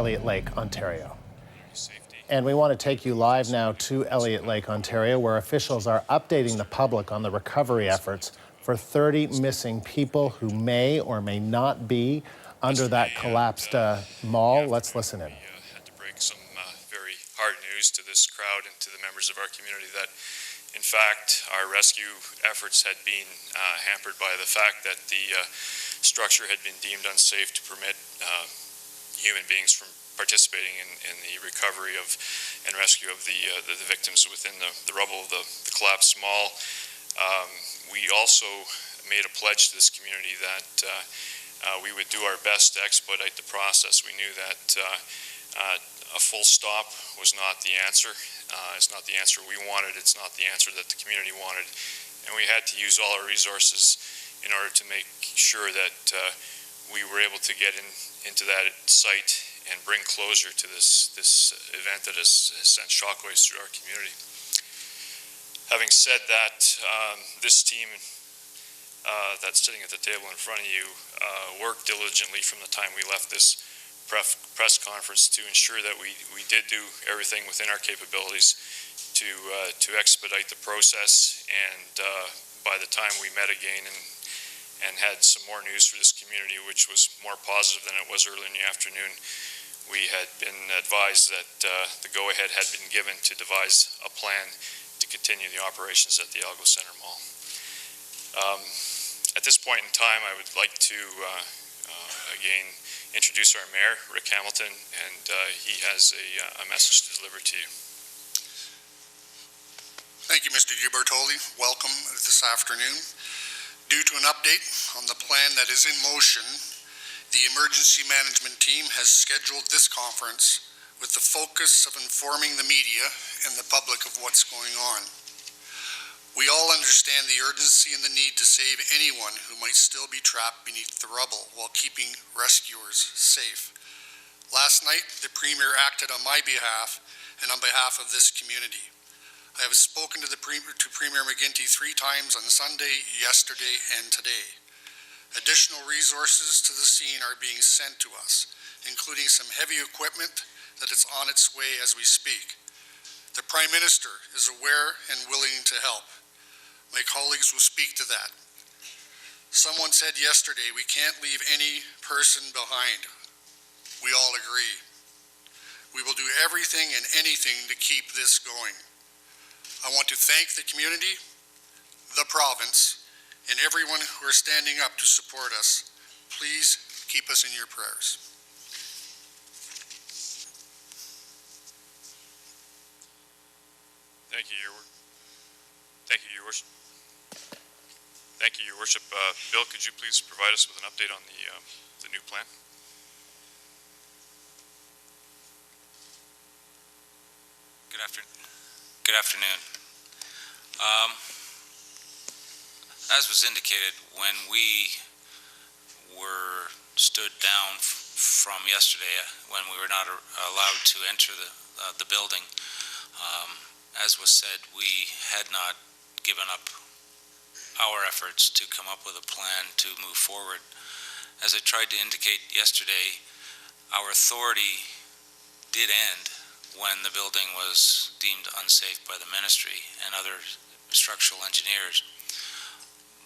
Elliot Lake, Ontario. And we want to take you live now to Elliot Lake, Ontario, where officials are updating the public on the recovery efforts for 30 missing people who may or may not be under that collapsed mall. Let's listen in. We had to break some very hard news to this crowd and to the members of our community that, in fact, our rescue efforts had been hampered by the fact that the structure had been deemed unsafe to permit human beings from participating in the recovery of and rescue of the victims within the rubble of the collapsed mall. We also made a pledge to this community that we would do our best to expedite the process. We knew that a full stop was not the answer. It's not the answer we wanted. It's not the answer that the community wanted. And we had to use all our resources in order to make sure that we were able to get into that site and bring closure to this event that has sent shockwaves through our community. Having said that, this team that's sitting at the table in front of you worked diligently from the time we left this press conference to ensure that we did do everything within our capabilities to expedite the process. And by the time we met again and had some more news for this community, which was more positive than it was early in the afternoon, we had been advised that the go-ahead had been given to devise a plan to continue the operations at the Algo Centre Mall. At this point in time, I would like to again introduce our Mayor, Rick Hamilton, and he has a message to deliver to you. Thank you, Mr. Gibertoli. Welcome this afternoon. Due to an update on the plan that is in motion, the emergency management team has scheduled this conference with the focus of informing the media and the public of what's going on. We all understand the urgency and the need to save anyone who might still be trapped beneath the rubble while keeping rescuers safe. Last night, the Premier acted on my behalf and on behalf of this community. I have spoken to Premier McGuinty 3 times on Sunday, yesterday, and today. Additional resources to the scene are being sent to us, including some heavy equipment that is on its way as we speak. The Prime Minister is aware and willing to help. My colleagues will speak to that. Someone said yesterday, we can't leave any person behind. We all agree. We will do everything and anything to keep this going. I want to thank the community, the province, and everyone who are standing up to support us. Please keep us in your prayers. Thank you, Your Worship. Thank you, Your Worship. Bill, could you please provide us with an update on the new plan? Good afternoon. As was indicated, when we were stood down from yesterday, when we were not allowed to enter the building, as was said, we had not given up our efforts to come up with a plan to move forward. As I tried to indicate yesterday, our authority did end when the building was deemed unsafe by the ministry and other structural engineers.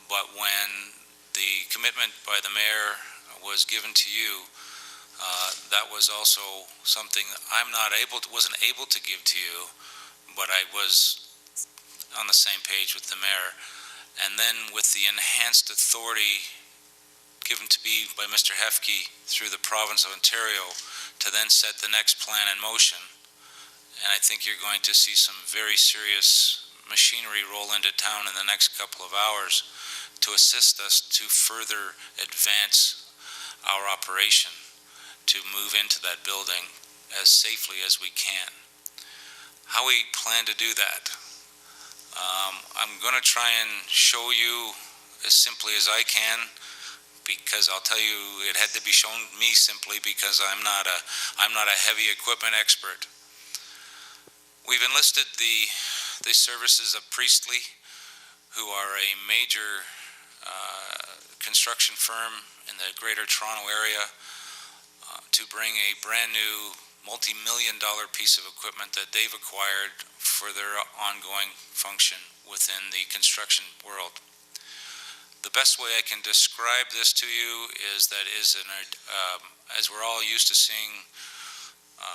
But when the commitment by the Mayor was given to you, that was also something wasn't able to give to you, but I was on the same page with the Mayor. And then with the enhanced authority given to me by Mr. Hefke through the province of Ontario to then set the next plan in motion, and I think you're going to see some very serious machinery roll into town in the next couple of hours to assist us to further advance our operation to move into that building as safely as we can. How we plan to do that? I'm going to try and show you as simply as I can, because I'll tell you it had to be shown me simply because I'm not a heavy equipment expert. We've enlisted the services of Priestley, who are a major construction firm in the Greater Toronto area, to bring a brand new multi-million-dollar piece of equipment that they've acquired for their ongoing function within the construction world. The best way I can describe this to you is that as we're all used to seeing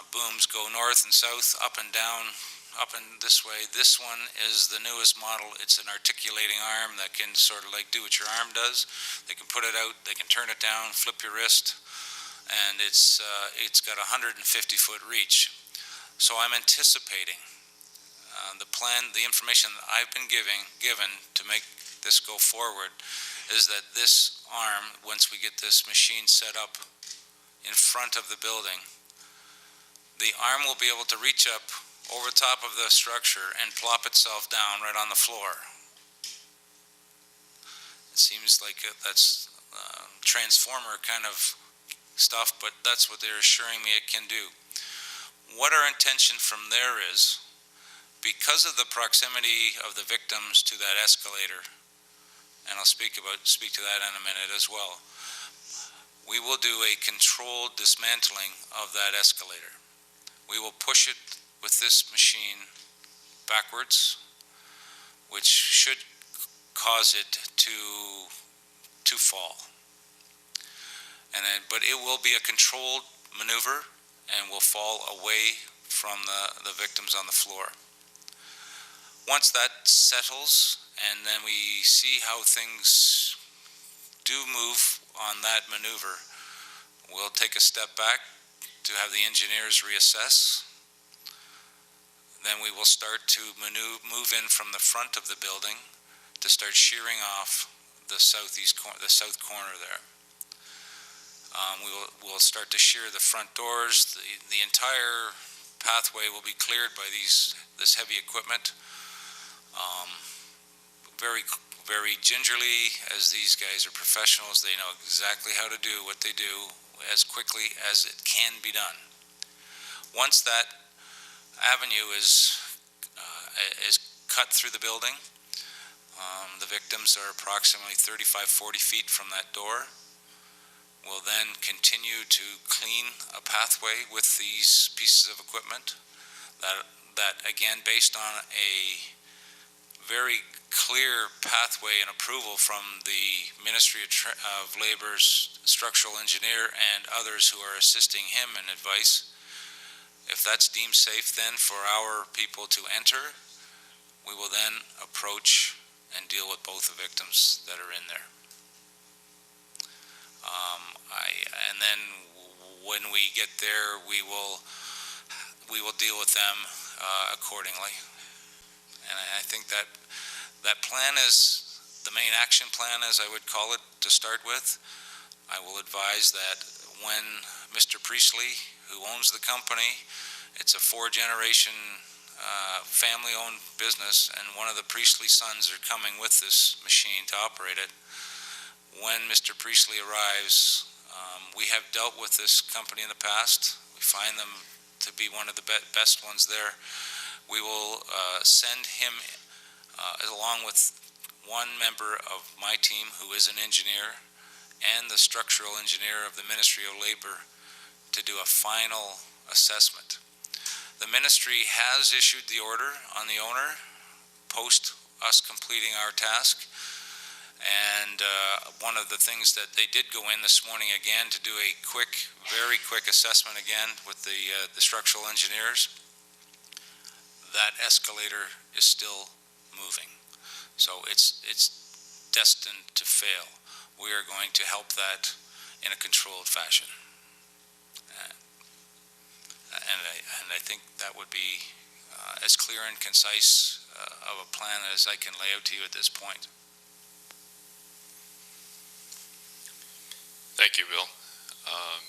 booms go north and south, up and down, up and this way, this one is the newest model. It's an articulating arm that can sort of like do what your arm does. They can put it out, they can turn it down, flip your wrist, and it's got a 150-foot reach. So I'm anticipating the plan, the information that I've been given to make this go forward is that this arm, once we get this machine set up in front of the building, the arm will be able to reach up over top of the structure and plop itself down right on the floor. It seems like that's transformer kind of stuff, but that's what they're assuring me it can do. What our intention from there is, because of the proximity of the victims to that escalator, and I'll speak to that in a minute as well, we will do a controlled dismantling of that escalator. We will push it with this machine backwards, which should cause it to fall. But it will be a controlled maneuver and will fall away from the victims on the floor. Once that settles, and then we see how things do move on that maneuver, we'll take a step back to have the engineers reassess. Then we will start to move in from the front of the building to start shearing off the south corner there. We'll start to shear the front doors. The entire pathway will be cleared by this heavy equipment. Very gingerly, as these guys are professionals, they know exactly how to do what they do as quickly as it can be done. Once that avenue is cut through the building, the victims are approximately 35-40 feet from that door. We'll then continue to clean a pathway with these pieces of equipment that again, based on a very clear pathway and approval from the Ministry of Labor's structural engineer and others who are assisting him in advice. If that's deemed safe then for our people to enter, we will then approach and deal with both the victims that are in there. And then when we get there, we will deal with them accordingly. And I think that plan is the main action plan, as I would call it, to start with. I will advise that when Mr. Priestley, who owns the company, it's a 4-generation family-owned business, and one of the Priestley sons are coming with this machine to operate it. When Mr. Priestley arrives, we have dealt with this company in the past. We find them to be one of the best ones there. We will send him, along with one member of my team who is an engineer and the structural engineer of the Ministry of Labor, to do a final assessment. The ministry has issued the order on the owner post us completing our task, and one of the things that they did go in this morning again to do a very quick assessment again with the structural engineers. That escalator is still moving, so it's destined to fail. We are going to help that in a controlled fashion, and I think that would be as clear and concise of a plan as I can lay out to you at this point. Thank you, Bill.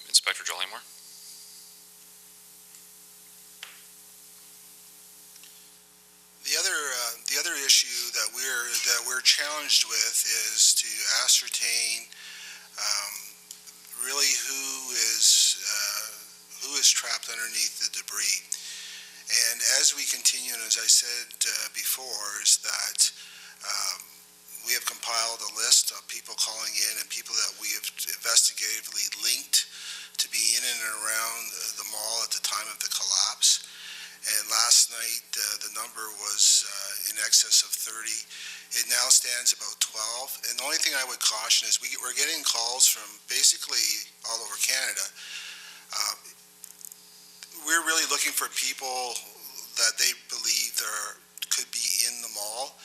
Inspector Jollymore. The other issue that we're challenged with is to ascertain really who is trapped underneath the debris. And as we continue, and as I said before, is that we have compiled a list of people calling in and people that we have investigatively linked to be in and around the mall at the time of the collapse. And last night, the number was in excess of 30. It now stands about 12. And the only thing I would caution is we're getting calls from basically all over Canada. We're really looking for people that they believe could be in the mall.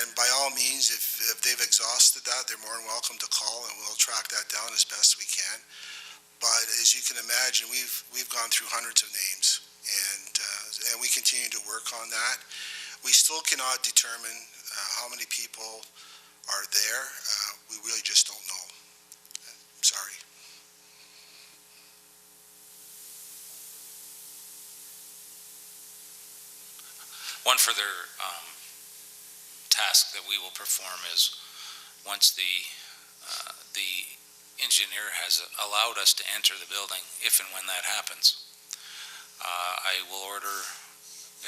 And by all means, if they've exhausted that, they're more than welcome to call, and we'll track that down as best we can. But as you can imagine, we've gone through hundreds of names, and we continue to work on that. We still cannot determine how many people are there. We really just don't know. Sorry. One further task that we will perform is once the engineer has allowed us to enter the building, if and when that happens, I will order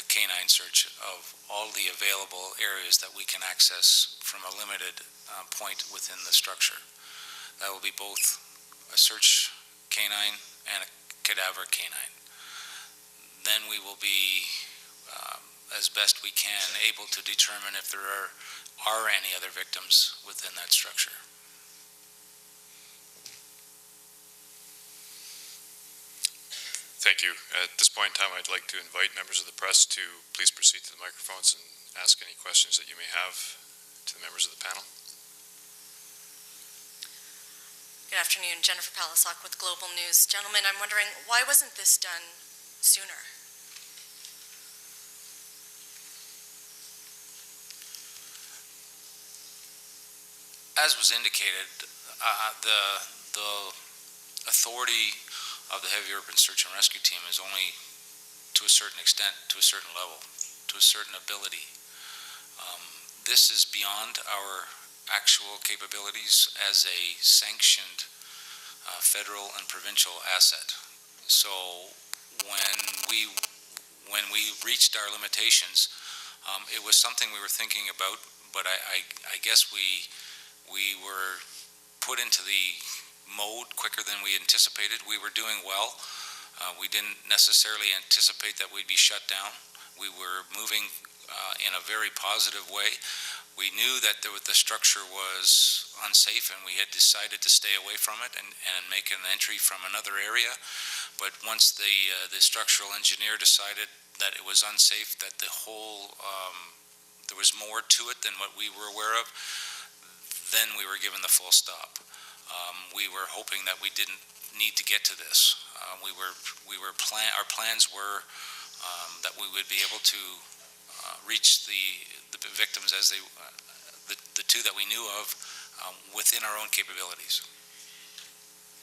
a canine search of all the available areas that we can access from a limited point within the structure. That will be both a search canine and a cadaver canine. Then we will be, as best we can, able to determine if there are any other victims within that structure. Thank you. At this point in time, I'd like to invite members of the press to please proceed to the microphones and ask any questions that you may have to the members of the panel. Good afternoon, Jennifer Palisock with Global News. Gentlemen, I'm wondering, why wasn't this done sooner? As was indicated, the authority of the Heavy Urban Search and Rescue Team is only to a certain extent, to a certain level, to a certain ability. This is beyond our actual capabilities as a sanctioned federal and provincial asset. So when we reached our limitations, it was something we were thinking about, but I guess we were put into the mode quicker than we anticipated. We were doing well. We didn't necessarily anticipate that we'd be shut down. We were moving in a very positive way. We knew that the structure was unsafe, and we had decided to stay away from it and make an entry from another area. But once the structural engineer decided that it was unsafe, that the whole there was more to it than what we were aware of, then we were given the full stop. We were hoping that we didn't need to get to this. Our plans were that we would be able to reach the victims as the two that we knew of within our own capabilities.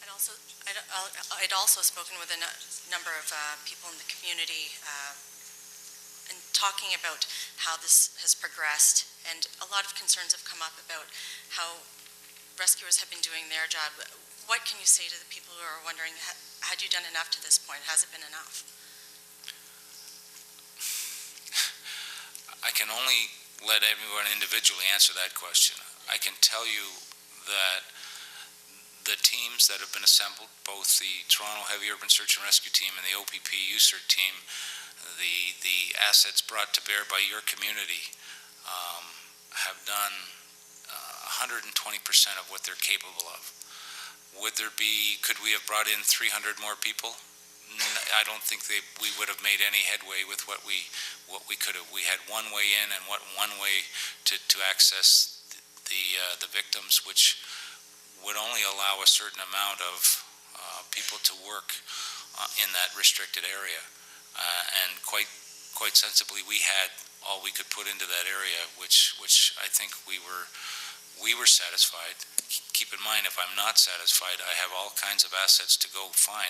I'd also spoken with a number of people in the community and talking about how this has progressed, and a lot of concerns have come up about how rescuers have been doing their job. What can you say to the people who are wondering, had you done enough to this point? Has it been enough? I can only let everyone individually answer that question. I can tell you that the teams that have been assembled, both the Toronto Heavy Urban Search and Rescue Team and the OPP USERT team, the assets brought to bear by your community have done 120% of what they're capable of. Could we have brought in 300 more people? I don't think we would have made any headway with what we could have. We had one way in and one way to access the victims, which would only allow a certain amount of people to work in that restricted area. And quite sensibly, we had all we could put into that area, which I think we were satisfied. Keep in mind, if I'm not satisfied, I have all kinds of assets to go find.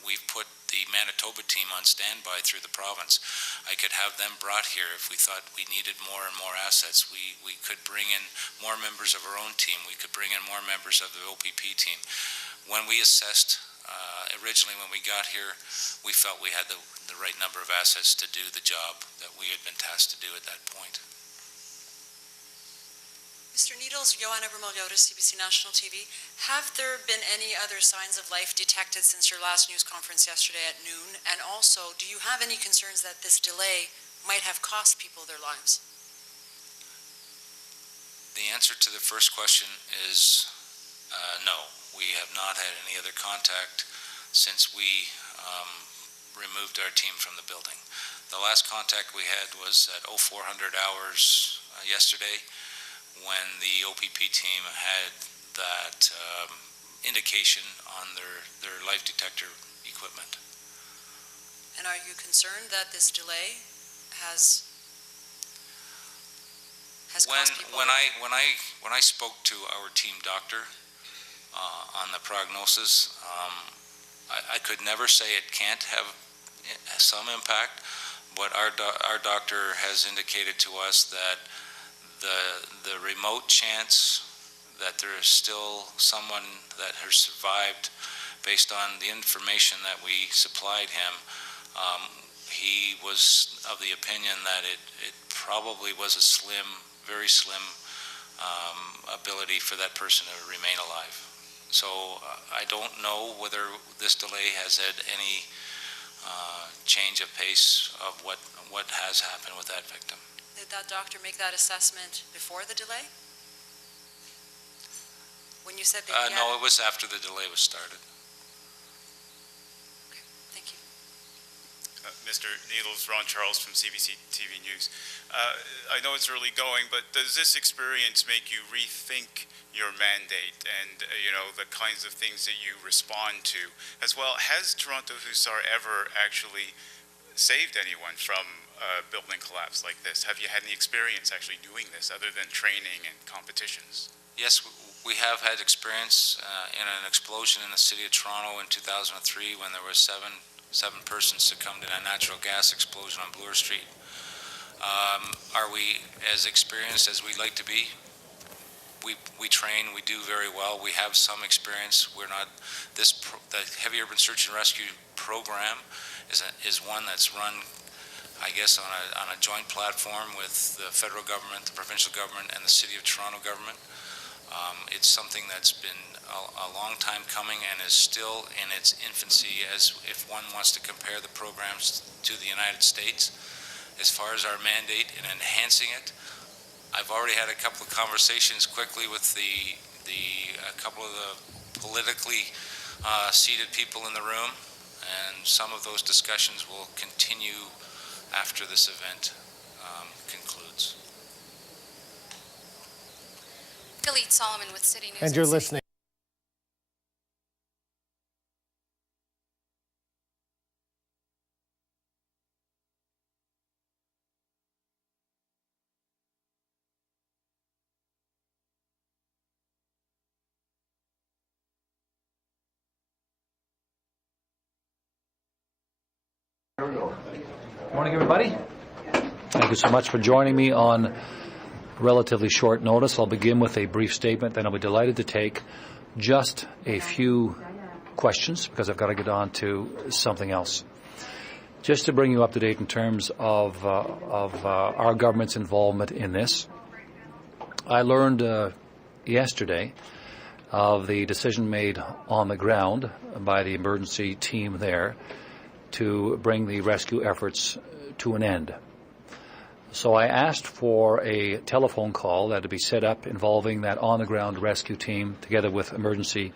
We've put the Manitoba team on standby through the province. I could have them brought here if we thought we needed more and more assets. We could bring in more members of our own team. We could bring in more members of the OPP team. When we assessed, originally when we got here, we felt we had the right number of assets to do the job that we had been tasked to do at that point. Mr. Needles, Joanna Vermelgota, CBC National TV. Have there been any other signs of life detected since your last news conference yesterday at noon? And also, do you have any concerns that this delay might have cost people their lives? The answer to the first question is no. We have not had any other contact since we removed our team from the building. The last contact we had was at 0400 hours yesterday, when the OPP team had that indication on their life detector equipment. And are you concerned that this delay has cost people? When I spoke to our team doctor on the prognosis, I could never say it can't have some impact, but our doctor has indicated to us that the remote chance that there is still someone that has survived based on the information that we supplied him, he was of the opinion that it probably was a very slim ability for that person to remain alive. So I don't know whether this delay has had any change of pace of what has happened with that victim. Did that doctor make that assessment before the delay? When you said that No, it was after the delay was started. Okay, thank you. Mr. Needles, Ron Charles from CBC TV News. I know it's early going, but does this experience make you rethink your mandate and the kinds of things that you respond to? As well, has Toronto Hussar ever actually saved anyone from a building collapse like this? Have you had any experience actually doing this other than training and competitions? Yes, we have had experience in an explosion in the city of Toronto in 2003 when there were seven persons succumbed in a natural gas explosion on Bloor Street. Are we as experienced as we'd like to be? We train, we do very well. We have some experience. We're not the Heavy Urban Search and Rescue program is one that's run, I guess, on a joint platform with the federal government, the provincial government, and the City of Toronto government. It's something that's been a long time coming and is still in its infancy, as if one wants to compare the programs to the United States. As far as our mandate in enhancing it, I've already had a couple of conversations quickly with a couple of the politically seated people in the room, and some of those discussions will continue after this event concludes. Elliot Solomon with City News. And you're listening. Morning, everybody. Thank you so much for joining me on relatively short notice. I'll begin with a brief statement, then I'll be delighted to take just a few questions because I've got to get on to something else. Just to bring you up to date in terms of our government's involvement in this, I learned yesterday of the decision made on the ground by the emergency team there to bring the rescue efforts to an end. So I asked for a telephone call that would be set up involving that on-the-ground rescue team together with Emergency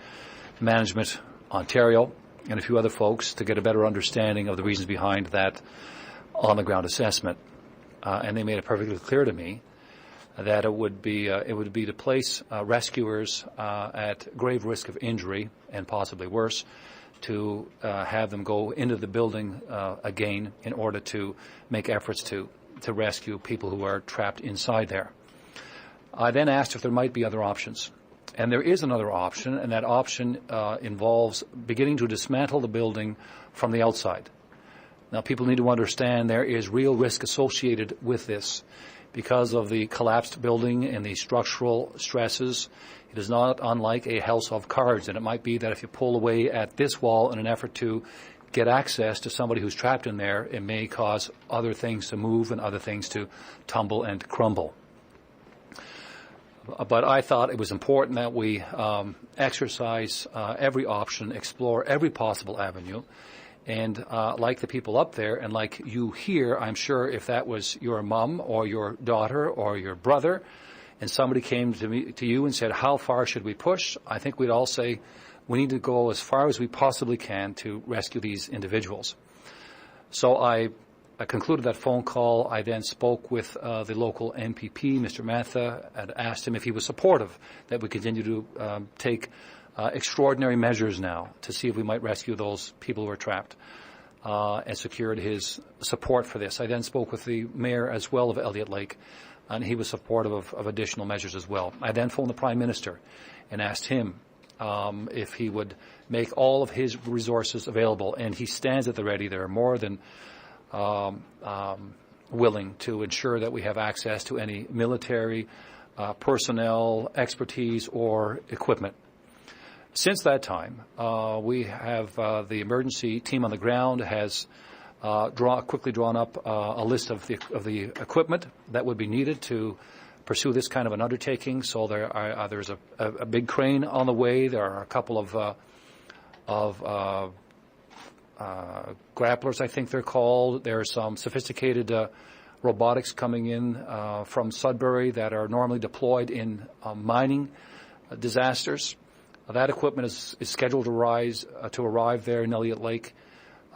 Management Ontario and a few other folks to get a better understanding of the reasons behind that on-the-ground assessment. And they made it perfectly clear to me that it would be to place rescuers at grave risk of injury and possibly worse, to have them go into the building again in order to make efforts to rescue people who are trapped inside there. I then asked if there might be other options. And there is another option, and that option involves beginning to dismantle the building from the outside. Now, people need to understand there is real risk associated with this because of the collapsed building and the structural stresses. It is not unlike a house of cards, and it might be that if you pull away at this wall in an effort to get access to somebody who's trapped in there, it may cause other things to move and other things to tumble and crumble. But I thought it was important that we exercise every option, explore every possible avenue. And like the people up there and like you here, I'm sure if that was your mom or your daughter or your brother and somebody came to you and said, how far should we push? I think we'd all say we need to go as far as we possibly can to rescue these individuals. So I concluded that phone call. I then spoke with the local MPP, Mr. Matha, and asked him if he was supportive that we continue to take extraordinary measures now to see if we might rescue those people who are trapped, and secured his support for this. I then spoke with the mayor as well of Elliot Lake, and he was supportive of additional measures as well. I then phoned the Prime Minister and asked him if he would make all of his resources available, and he stands at the ready. They're more than willing to ensure that we have access to any military personnel, expertise, or equipment. Since that time, we have the emergency team on the ground has quickly drawn up a list of the equipment that would be needed to pursue this kind of an undertaking. So there's a big crane on the way. There are a couple of grapplers, I think they're called. There's some sophisticated robotics coming in from Sudbury that are normally deployed in mining disasters. That equipment is scheduled to arrive there in Elliot Lake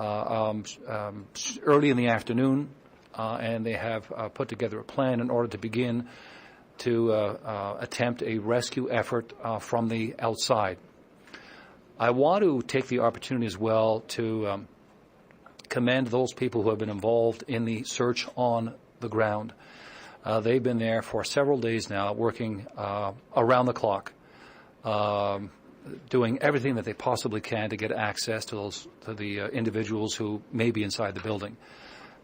early in the afternoon, and they have put together a plan in order to begin to attempt a rescue effort from the outside. I want to take the opportunity as well to commend those people who have been involved in the search on the ground. They've been there for several days now, working around the clock, doing everything that they possibly can to get access to the individuals who may be inside the building.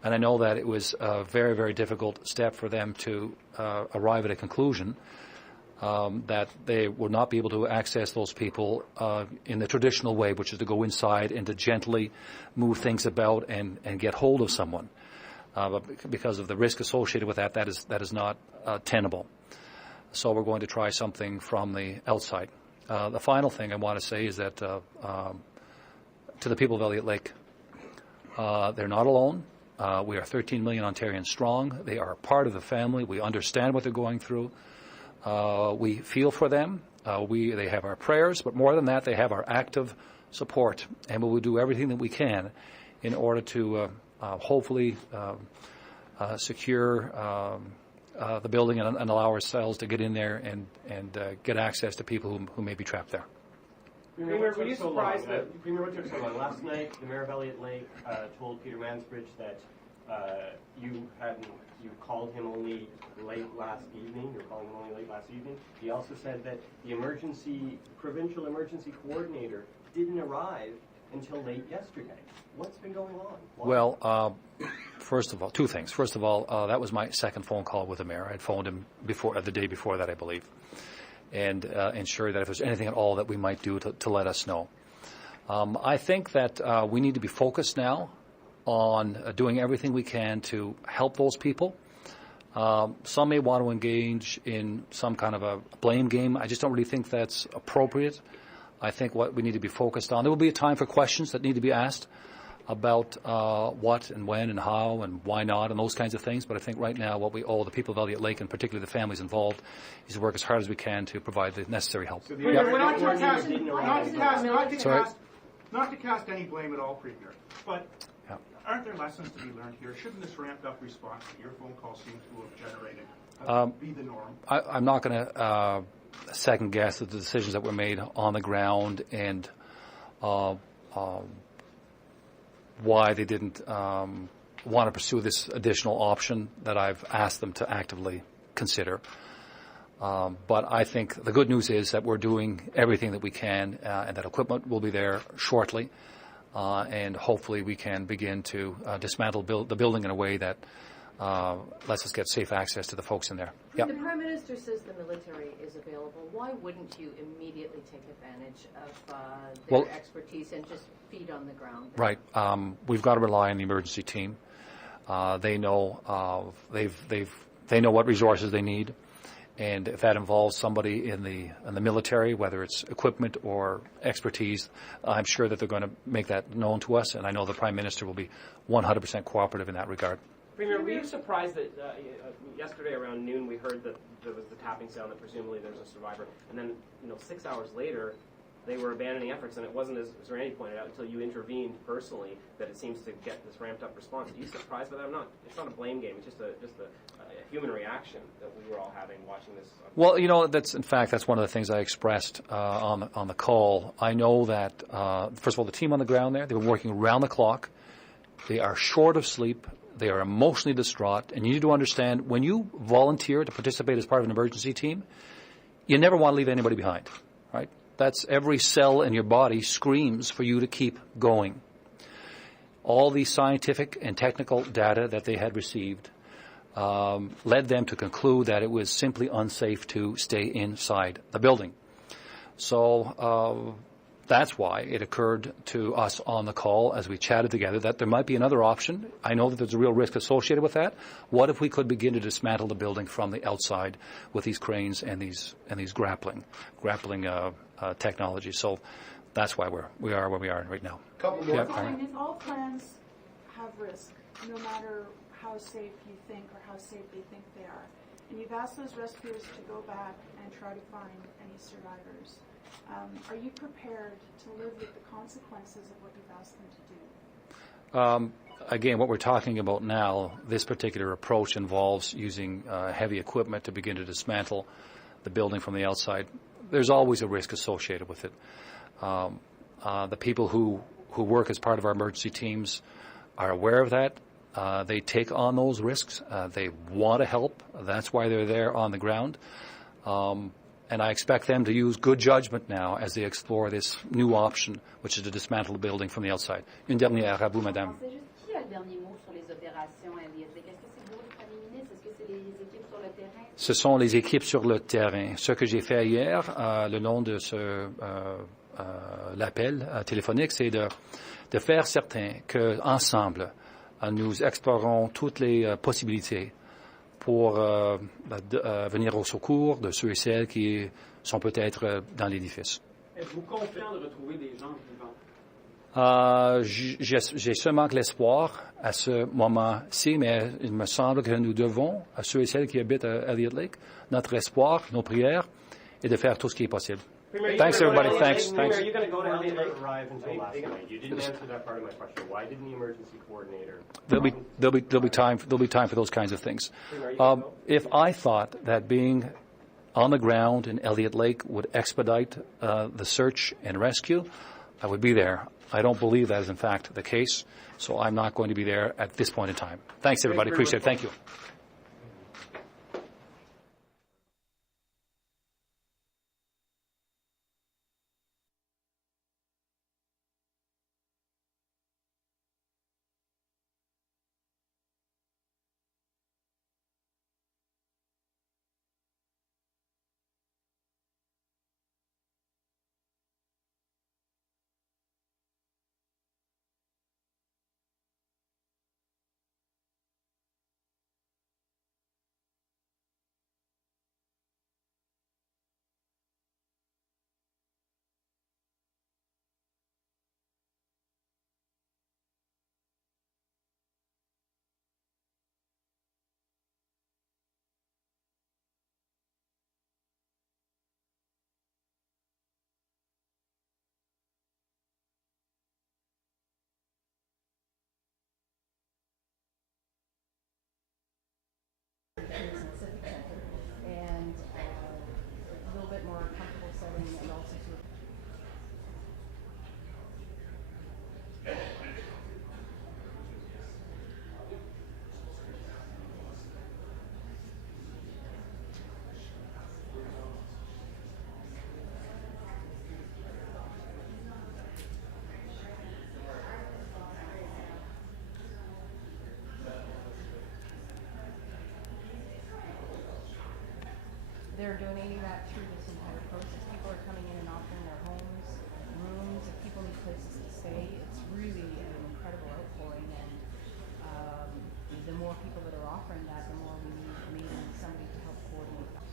And I know that it was a very, very difficult step for them to arrive at a conclusion that they would not be able to access those people in the traditional way, which is to go inside and to gently move things about and get hold of someone. But because of the risk associated with that is not tenable. So we're going to try something from the outside. The final thing I want to say is that to the people of Elliot Lake, they're not alone. We are 13 million Ontarians strong. They are part of the family. We understand what they're going through. We feel for them. They have our prayers, but more than that, they have our active support. And we will do everything that we can in order to hopefully secure the building and allow ourselves to get in there and get access to people who may be trapped there. Premier, were you surprised that Premier, what took so long? Last night, the mayor of Elliot Lake told Peter Mansbridge that you called him only late last evening. You're calling him only late last evening. He also said that the provincial emergency coordinator didn't arrive until late yesterday. What's been going on? Why? Well, first of all, two things. First of all, that was my second phone call with the mayor. I'd phoned him the day before that, I believe, and ensure that if there's anything at all that we might do to let us know. I think that we need to be focused now on doing everything we can to help those people. Some may want to engage in some kind of a blame game. I just don't really think that's appropriate. I think what we need to be focused on, there will be a time for questions that need to be asked about what and when and how and why not and those kinds of things. But I think right now what we owe the people of Elliot Lake, and particularly the families involved, is to work as hard as we can to provide the necessary help. So not to cast any blame at all, Premier, but aren't there lessons to be learned here? Shouldn't this ramped up response that your phone call seems to have generated be the norm? I'm not going to second guess the decisions that were made on the ground and why they didn't want to pursue this additional option that I've asked them to actively consider. But I think the good news is that we're doing everything that we can and that equipment will be there shortly. And hopefully we can begin to dismantle the building in a way that lets us get safe access to the folks in there. When the Prime Minister says the military is available, why wouldn't you immediately take advantage of their expertise and just feet on the ground? Right. We've got to rely on the emergency team. They know they know what resources they need, And if that involves somebody in the military, whether it's equipment or expertise, I'm sure that they're going to make that known to us, and I know the Prime Minister will be 100% cooperative in that regard. Premier, were you surprised that yesterday around noon we heard that there was the tapping sound that presumably there's a survivor, and then 6 hours later they were abandoning efforts, and it wasn't, as Randy pointed out, until you intervened personally that it seems to get this ramped up response. Are you surprised by that? It's not a blame game. It's just a human reaction that we were all having watching this. Well, that's one of the things I expressed on the call. I know that first of all, the team on the ground there, they've been working around the clock. They are short of sleep. They are emotionally distraught, and you need to understand when you volunteer to participate as part of an emergency team, you never want to leave anybody behind, right? That's every cell in your body screams for you to keep going. All the scientific and technical data that they had received led them to conclude that it was simply unsafe to stay inside the building. So that's why it occurred to us on the call as we chatted together that there might be another option. I know that there's a real risk associated with that. What if we could begin to dismantle the building from the outside with these cranes and these grappling technology? So that's why we are where we are right now. Couple more. If all plans have risk, no matter how safe you think or how safe they think they are, and you've asked those rescuers to go back and try to find any survivors, are you prepared to live with the consequences of what you've asked them to do? Again, what we're talking about now, this particular approach involves using heavy equipment to begin to dismantle the building from the outside. There's always a risk associated with it. The people who work as part of our emergency teams are aware of that. They take on those risks. They want to help. That's why they're there on the ground. And I expect them to use good judgment now as they explore this new option, which is to dismantle the building from the outside. Une dernière à vous, madame. Qui a le dernier mot sur les opérations, Elliot? Est-ce que c'est vous, le Premier ministre? Est-ce que c'est les équipes sur le terrain? Ce sont les équipes sur le terrain. Ce que j'ai fait hier, le long de l'appel téléphonique, c'est de faire certain qu'ensemble, nous explorons toutes les possibilités pour venir au secours de ceux et celles qui sont peut-être dans l'édifice. Êtes-vous confiant de retrouver des gens vivants? J'ai seulement que l'espoir à ce moment-ci, mais il me semble que nous devons, à ceux et celles qui habitent à Elliot Lake, notre espoir, nos prières, et de faire tout ce qui est possible. Thanks, everybody. Thanks. Are you going to go to Elliot Lake? Arrive until last night. You didn't answer that part of my question. Why didn't the emergency coordinator? There'll be time for those kinds of things. If I thought that being on the ground in Elliot Lake would expedite the search and rescue, I would be there. I don't believe that is in fact the case, so I'm not going to be there at this point in time. Thanks, everybody. Appreciate it. Thank you. And a little bit more comfortable setting and also to they're donating that through this entire process. People are coming in and offering their homes, rooms, if people need places to stay. It's really an incredible outpouring, and the more people that are offering that, the more we need somebody to help coordinate that.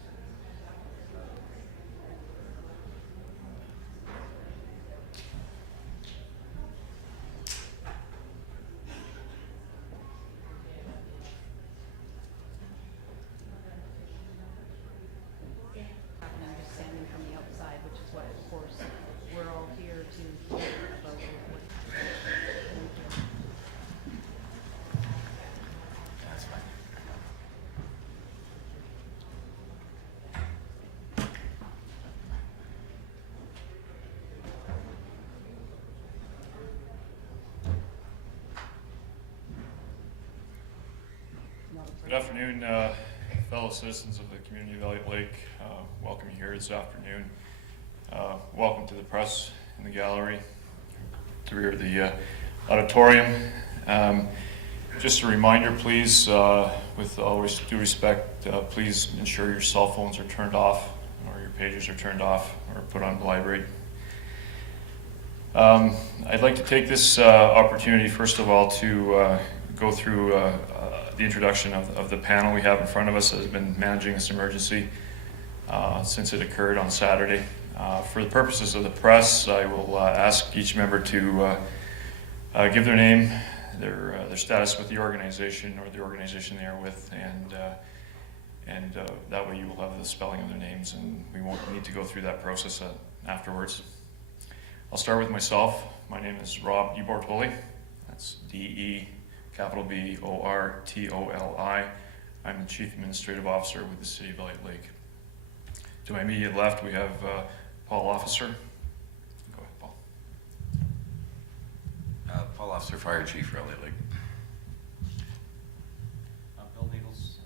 Good afternoon, fellow citizens of the community of Elliot Lake. Welcome you here this afternoon. Welcome to the press in the gallery, to rear the auditorium. Just a reminder, please, with all due respect, please ensure your cell phones are turned off or your pagers are turned off or put on vibrate. I'd like to take this opportunity, first of all, to go through the introduction of the panel we have in front of us that has been managing this emergency since it occurred on Saturday. For the purposes of the press, I will ask each member to give their name, their status with the organization or the organization they are with, and that way you will have the spelling of their names, and we won't need to go through that process afterwards. I'll start with myself. My name is Rob E000000005. That's D-E capital B-O-R-T-O-L-I. I'm the Chief Administrative Officer with the City of Elliot Lake. To my immediate left, we have Paul Officer. Go ahead, Paul. Paul Officer, Fire Chief for Elliot Lake. Bill Needles.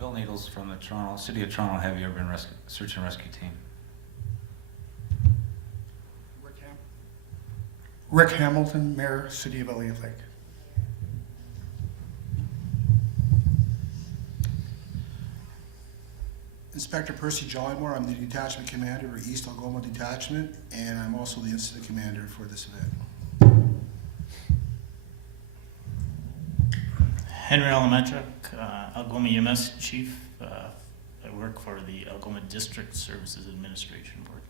Bill Needles from the City of Toronto Heavy Urban Search and Rescue Team. Rick Hamilton, Mayor, City of Elliot Lake. Inspector Percy Jollymore, I'm the Detachment Commander for East Algoma Detachment, and I'm also the Incident Commander for this event. Henry Alametric, Algoma EMS Chief. I work for the Algoma District Services Administration Board.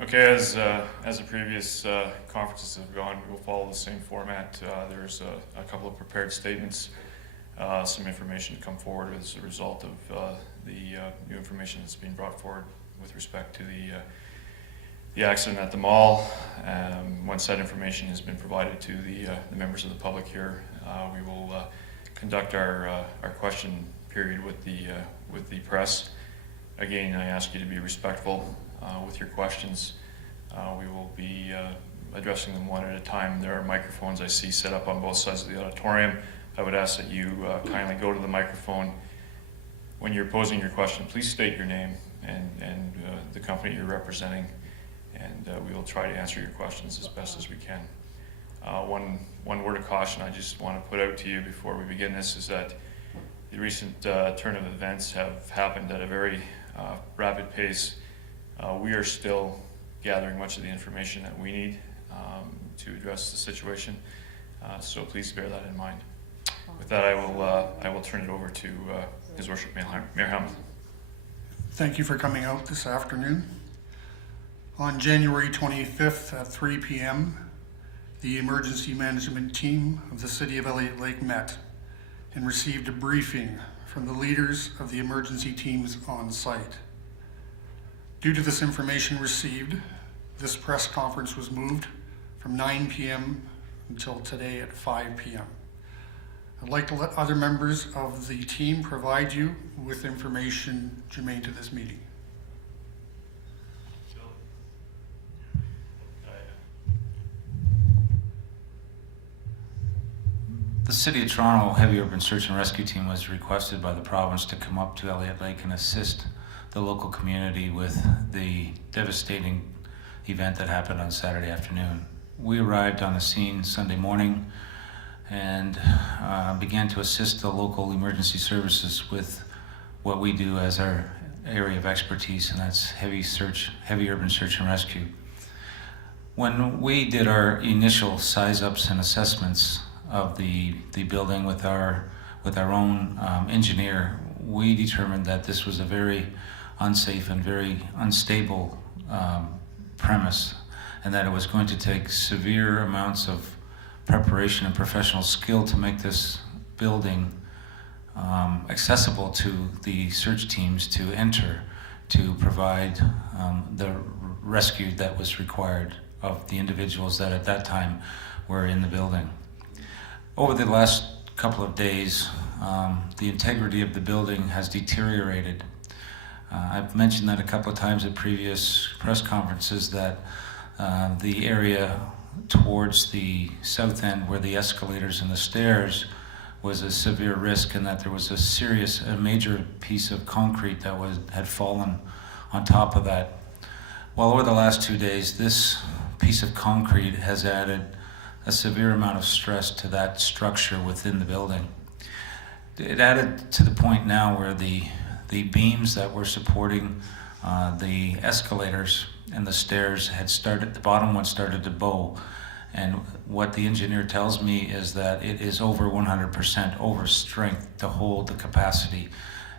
Okay, as the previous conferences have gone, we will follow the same format. There's a couple of prepared statements, some information to come forward as a result of the new information that's being brought forward with respect to the accident at the mall. Once that information has been provided to the members of the public here, we will conduct our question period with the press. Again, I ask you to be respectful with your questions. We will be addressing them one at a time. There are microphones I see set up on both sides of the auditorium. I would ask that you kindly go to the microphone. When you're posing your question, please state your name and the company you're representing, and we will try to answer your questions as best as we can. One word of caution I just want to put out to you before we begin this is that the recent turn of events have happened at a very rapid pace. We are still gathering much of the information that we need to address the situation, so please bear that in mind. With that, I will turn it over to His Worship Mayor Hamilton. Thank you for coming out this afternoon. On January 25th at 3 p.m., the emergency management team of the City of Elliot Lake met and received a briefing from the leaders of the emergency teams on site. Due to this information received, this press conference was moved from 9 p.m. until today at 5 p.m. I'd like to let other members of the team provide you with information germane to this meeting. The City of Toronto Heavy Urban Search and Rescue Team was requested by the province to come up to Elliot Lake and assist the local community with the devastating event that happened on Saturday afternoon. We arrived on the scene Sunday morning and began to assist the local emergency services with what we do as our area of expertise, and that's heavy urban search and rescue. When we did our initial size-ups and assessments of the building with our own engineer, we determined that this was a very unsafe and very unstable premise, and that it was going to take severe amounts of preparation and professional skill to make this building accessible to the search teams to enter to provide the rescue that was required of the individuals that at that time were in the building. Over the last couple of days, the integrity of the building has deteriorated. I've mentioned that a couple of times at previous press conferences that the area towards the south end where the escalators and the stairs was a severe risk, and that there was a major piece of concrete that had fallen on top of that. Well, over the last 2 days, this piece of concrete has added a severe amount of stress to that structure within the building. It added to the point now where the beams that were supporting the escalators and the stairs the bottom one started to bow. And what the engineer tells me is that it is over 100% over strength to hold the capacity.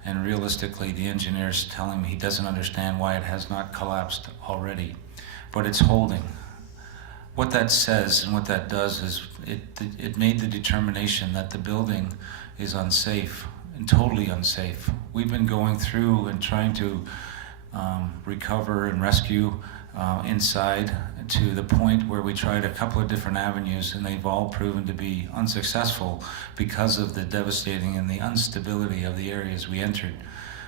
And realistically, the engineer's telling me he doesn't understand why it has not collapsed already, but it's holding. What that says and what that does is it made the determination that the building is unsafe and totally unsafe. We've been going through and trying to recover and rescue inside to the point where we tried a couple of different avenues, and they've all proven to be unsuccessful because of the devastating and the instability of the areas we entered.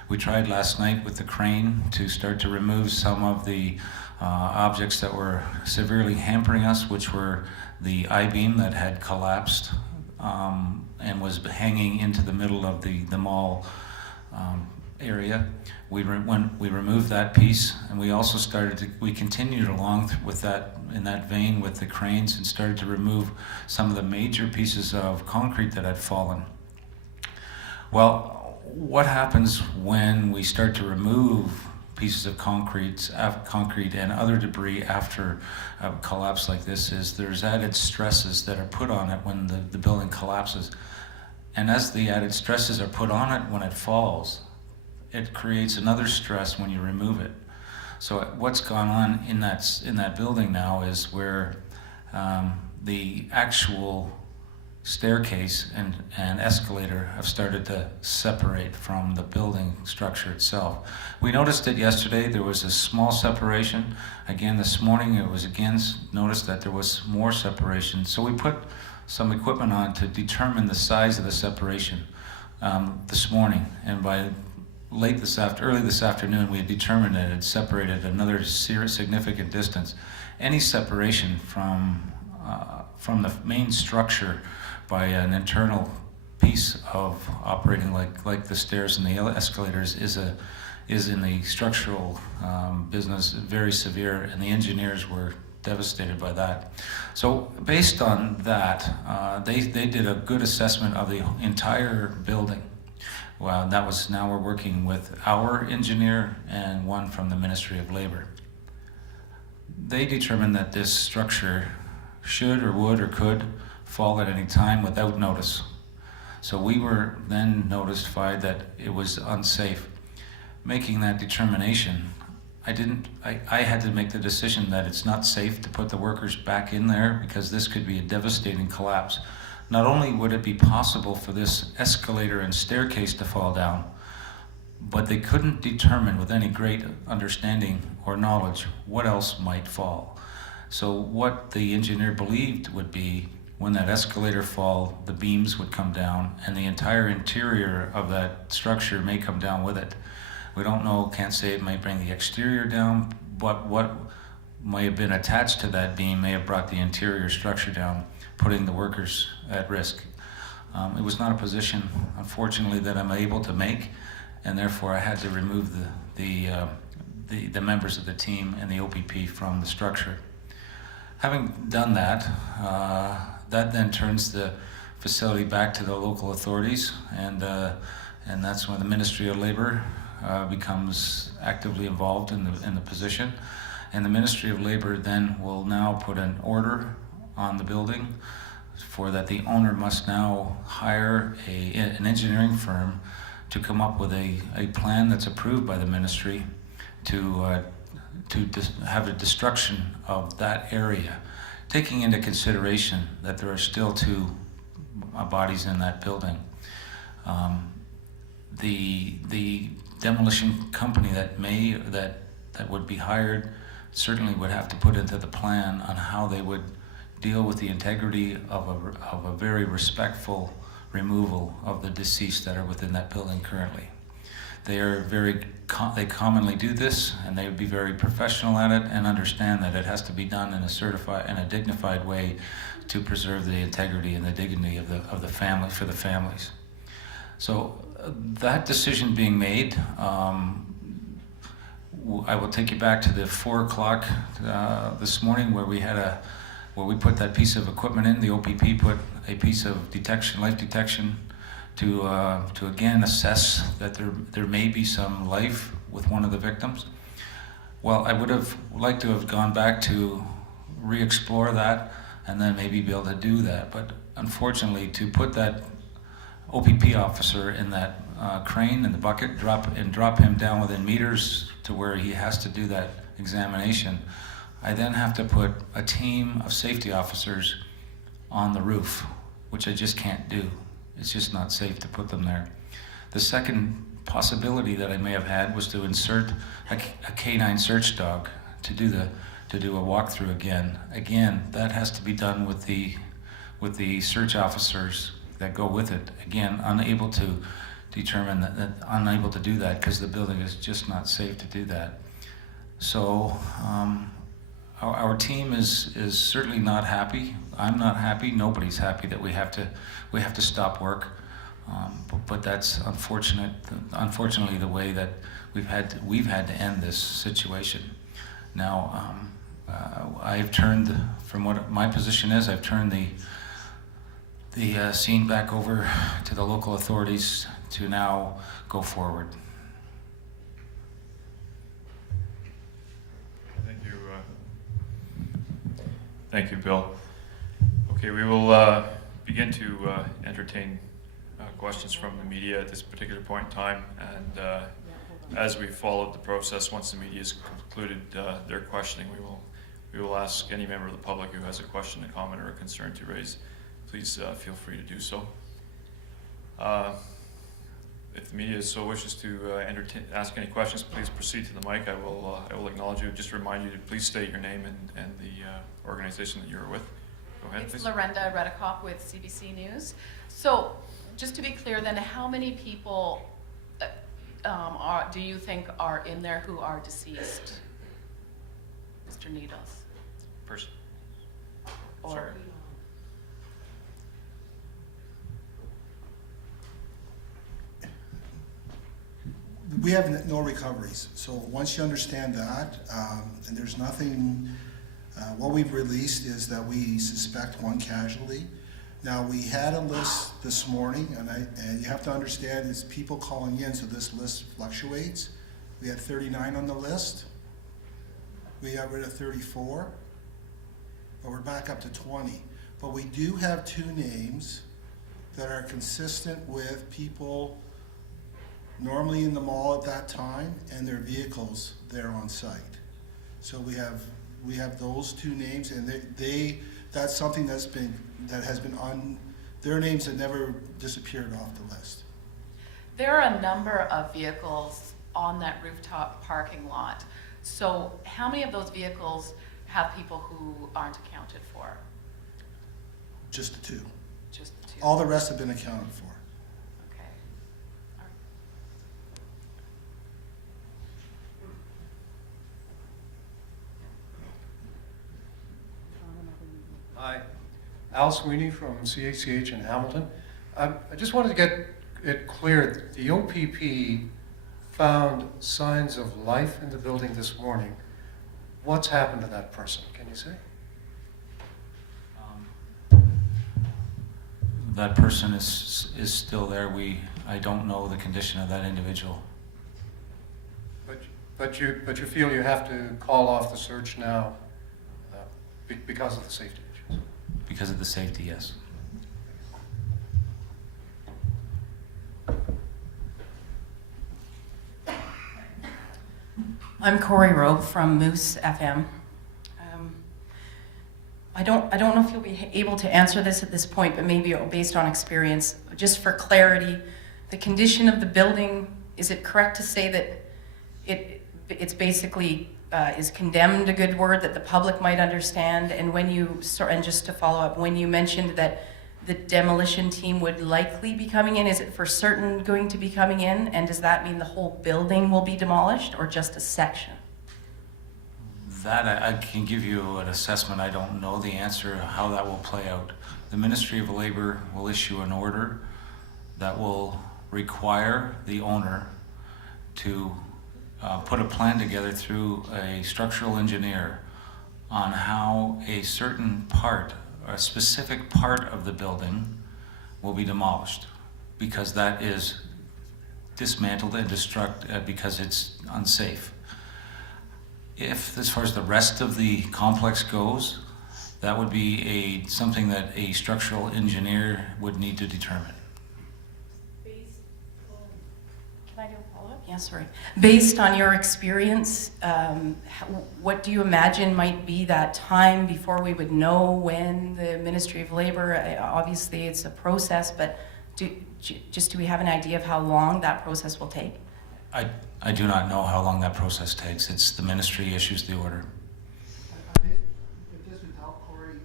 We tried last night with the crane to start to remove some of the objects that were severely hampering us, which were the I-beam that had collapsed and was hanging into the middle of the mall area. We removed that piece, and we also we continued along with that, in that vein with the cranes, and started to remove some of the major pieces of concrete that had fallen. Well, what happens when we start to remove pieces of concrete and other debris after a collapse like this is there's added stresses that are put on it when the building collapses. And as the added stresses are put on it when it falls, it creates another stress when you remove it. So what's gone on in that building now is where the actual staircase and escalator have started to separate from the building structure itself. We noticed it yesterday, there was a small separation. Again, this morning it was again noticed that there was more separation. So we put some equipment on to determine the size of the separation this morning, and by early this afternoon, we had determined that it separated another significant distance. Any separation from the main structure by an internal piece of operating like the stairs and the escalators is in the structural business very severe, and the engineers were devastated by that. So based on that, they did a good assessment of the entire building. Well, now we're working with our engineer and one from the Ministry of Labor. They determined that this structure should or would or could fall at any time without notice. So we were then notified that it was unsafe. Making that determination, I had to make the decision that it's not safe to put the workers back in there because this could be a devastating collapse. Not only would it be possible for this escalator and staircase to fall down, but they couldn't determine with any great understanding or knowledge what else might fall. So what the engineer believed would be when that escalator fall, the beams would come down and the entire interior of that structure may come down with it. We don't know, can't say it might bring the exterior down, but what might have been attached to that beam may have brought the interior structure down, putting the workers at risk. It was not a position, unfortunately, that I'm able to make, and therefore I had to remove the members of the team and the OPP from the structure. Having done that, that then turns the facility back to the local authorities, and that's when the Ministry of Labor becomes actively involved in the position. And the Ministry of Labor then will now put an order on the building for that the owner must now hire an engineering firm to come up with a plan that's approved by the ministry to have a destruction of that area, taking into consideration that there are still 2 bodies in that building. The demolition company that would be hired certainly would have to put into the plan on how they would deal with the integrity of a very respectful removal of the deceased that are within that building currently. They commonly do this, and they would be very professional at it and understand that it has to be done in a dignified way to preserve the integrity and the dignity of the family, for the families. So that decision being made, I will take you back to the 4 o'clock this morning where we put that piece of equipment in. The OPP put a piece of life detection to again assess that there may be some life with one of the victims. Well, I would have liked to have gone back to re-explore that and then maybe be able to do that. But unfortunately, to put that OPP officer in that crane in the bucket, drop him down within meters to where he has to do that examination, I then have to put a team of safety officers on the roof, which I just can't do. It's just not safe to put them there. The second possibility that I may have had was to insert a canine search dog to do a walkthrough again. Again, that has to be done with the search officers that go with it. Again, unable to do that because the building is just not safe to do that. So our team is certainly not happy. I'm not happy. Nobody's happy that we have to stop work. But that's unfortunately the way that we've had to end this situation. Now, I've turned from what my position is. I've turned the scene back over to the local authorities to now go forward. Thank you, Bill. Okay, we will begin to entertain questions from the media at this particular point in time, and as we followed the process, once the media has concluded their questioning, we will ask any member of the public who has a question, a comment, or a concern to raise. Please feel free to do so. If the media so wishes to ask any questions, please proceed to the mic. I will acknowledge you. Just remind you to please state your name and the organization that you're with. Go ahead, please. It's Lorenda Redikoff with CBC News. So, just to be clear then, how many people do you think are in there who are deceased, Mr. Needles? Person. Or Sorry. We have no recoveries. So once you understand that, and there's nothing, what we've released is that we suspect one casualty. Now, we had a list this morning, and you have to understand it's people calling in, so this list fluctuates. We had 39 on the list. We got rid of 34, but we're back up to 20. But we do have 2 names that are consistent with people normally in the mall at that time and their vehicles there on site. So we have those 2 names, and that's something that has been on, their names have never disappeared off the list. there are a number of vehicles on that rooftop parking lot. So how many of those vehicles have people who aren't accounted for? Just the 2. Just the 2. All the rest have been accounted for. Okay. Hi, Al Sweeney from CHCH in Hamilton. I just wanted to get it clear. The OPP found signs of life in the building this morning. What's happened to that person? Can you say? That person is still there. I don't know the condition of that individual. But you feel you have to call off the search now because of the safety issues? Because of the safety, yes. I'm Corey Rowe from Moose FM. I don't know if you'll be able to answer this at this point, but maybe based on experience. Just for clarity, the condition of the building, is it correct to say that it's basically is condemned a good word that the public might understand? And when you, and just to follow up, when you mentioned that the demolition team would likely be coming in? Is it for certain going to be coming in? And does that mean the whole building will be demolished or just a section? That I can give you an assessment. I don't know the answer how that will play out. The Ministry of Labor will issue an order that will require the owner to put a plan together through a structural engineer on how a certain part, or a specific part of the building will be demolished, because that is dismantled and because it's unsafe. If, as far as the rest of the complex goes, that would be something that a structural engineer would need to determine. Can I do a follow-up? Yeah, sorry. Based on your experience, what do you imagine might be that time before we would know when the Ministry of Labor, obviously it's a process, but do we have an idea of how long that process will take? I do not know how long that process takes. It's the ministry issues the order. If this would help, Corey,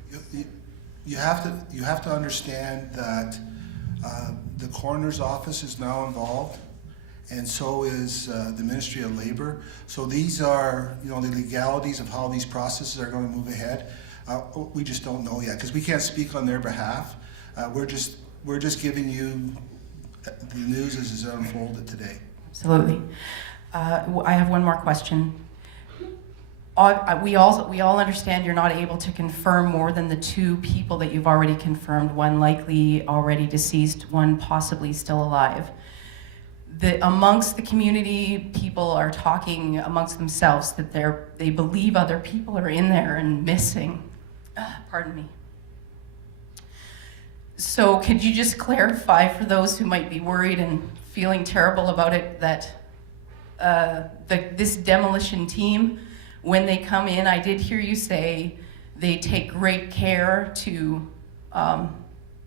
you have to understand that the coroner's office is now involved, and so is the Ministry of Labor. So these are, the legalities of how these processes are going to move ahead. We just don't know yet because we can't speak on their behalf. We're just giving you the news as it's unfolded today. Absolutely. I have one more question. We all understand you're not able to confirm more than the 2 people that you've already confirmed, one likely already deceased, one possibly still alive. Amongst the community, people are talking amongst themselves that they believe other people are in there and missing. Pardon me. So could you just clarify for those who might be worried and feeling terrible about it that this demolition team, when they come in, I did hear you say they take great care to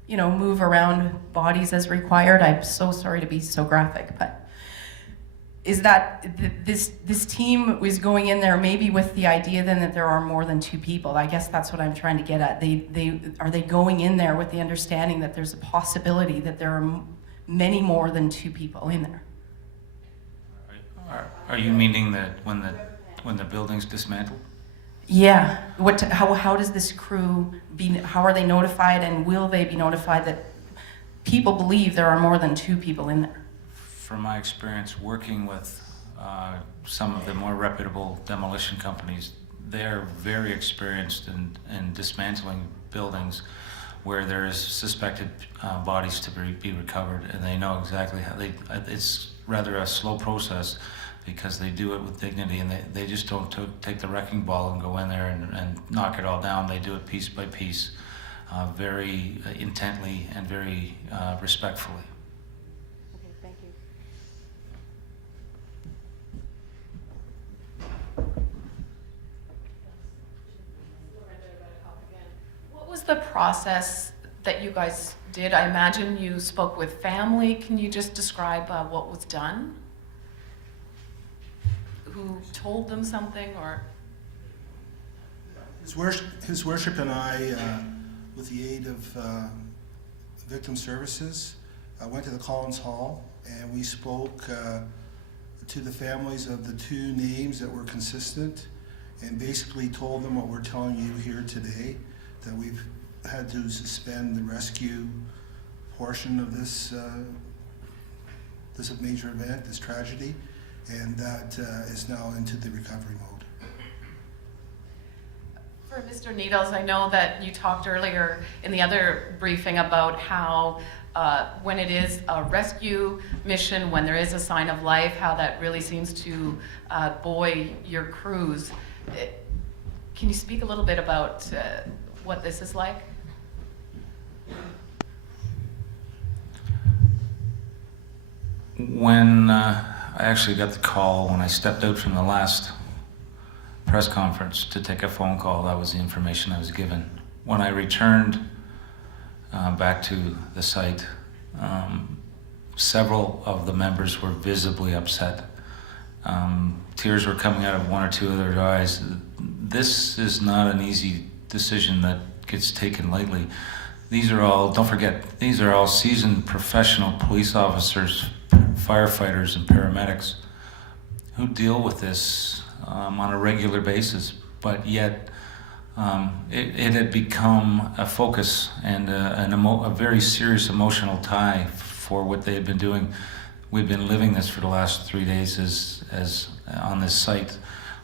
move around bodies as required. I'm so sorry to be so graphic, but is that this team was going in there maybe with the idea then that there are more than 2 people? I guess that's what I'm trying to get at. Are they going in there with the understanding that there's a possibility that there are many more than 2 people in there? Are you meaning that when the building's dismantled? Yeah. How does this crew how are they notified, and will they be notified that people believe there are more than 2 people in there? From my experience working with some of the more reputable demolition companies, they're very experienced in dismantling buildings where there is suspected bodies to be recovered, and they know exactly how it's rather a slow process because they do it with dignity, and they just don't take the wrecking ball and go in there and knock it all down. They do it piece by piece, very intently and very respectfully. Okay, thank you. What was the process that you guys did? I imagine you spoke with family. Can you just describe what was done? Who told them something, or? His Worship and I, with the aid of Victim Services, went to the Collins Hall, and we spoke to the families of the 2 names that were consistent, and basically told them what we're telling you here today, that we've had to suspend the rescue portion of this major event, this tragedy, and that is now into the recovery mode. For Mr. Needles, I know that you talked earlier in the other briefing about how when it is a rescue mission, when there is a sign of life, how that really seems to buoy your crews. Can you speak a little bit about what this is like? When I actually got the call, when I stepped out from the last press conference to take a phone call, that was the information I was given. When I returned back to the site, several of the members were visibly upset. Tears were coming out of 1 or 2 of their eyes. This is not an easy decision that gets taken lightly. these are all, don't forget, these are all seasoned professional police officers, firefighters, and paramedics who deal with this on a regular basis, but yet it had become a focus and a very serious emotional tie for what they had been doing. We've been living this for the last 3 days as on this site,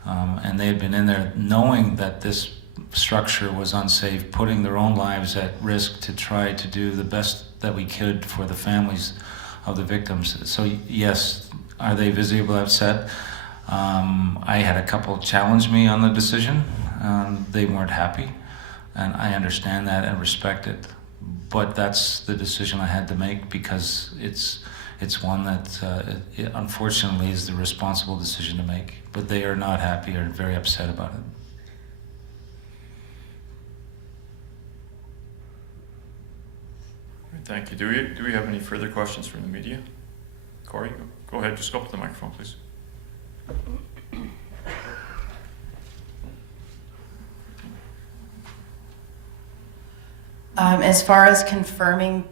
and they had been in there knowing that this structure was unsafe, putting their own lives at risk to try to do the best that we could for the families of the victims. So yes, are they visibly upset? I had a couple challenge me on the decision. They weren't happy, and I understand that and respect it. But that's the decision I had to make, because it's one that it unfortunately is the responsible decision to make. But they are not happy or very upset about it. Thank you. Do we have any further questions from the media? Corey, go ahead. Just go up to the microphone, please. As far as confirming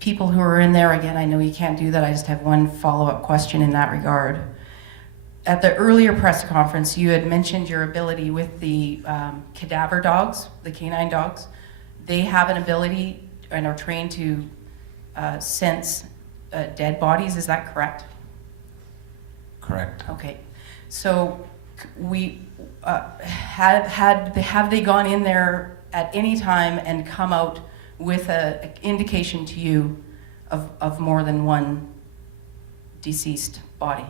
people who are in there, again, I know you can't do that. I just have one follow-up question in that regard. At the earlier press conference, you had mentioned your ability with the cadaver dogs, the canine dogs. They have an ability and are trained to sense dead bodies. Is that correct? Correct. Okay. So have they gone in there at any time and come out with an indication to you of more than one deceased body?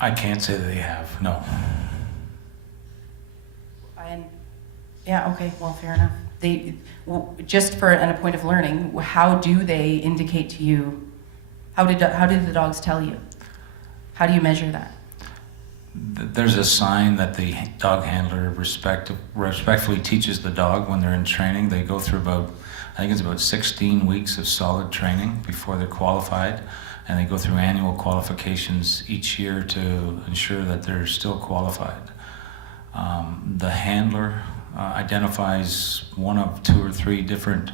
I can't say that they have, no. Yeah, okay, well, fair enough. Just for a point of learning, how do they indicate to you, how did the dogs tell you? How do you measure that? There's a sign that the dog handler respectfully teaches the dog when they're in training. They go through I think it's about 16 weeks of solid training before they're qualified, and they go through annual qualifications each year to ensure that they're still qualified. The handler identifies one of 2 or 3 different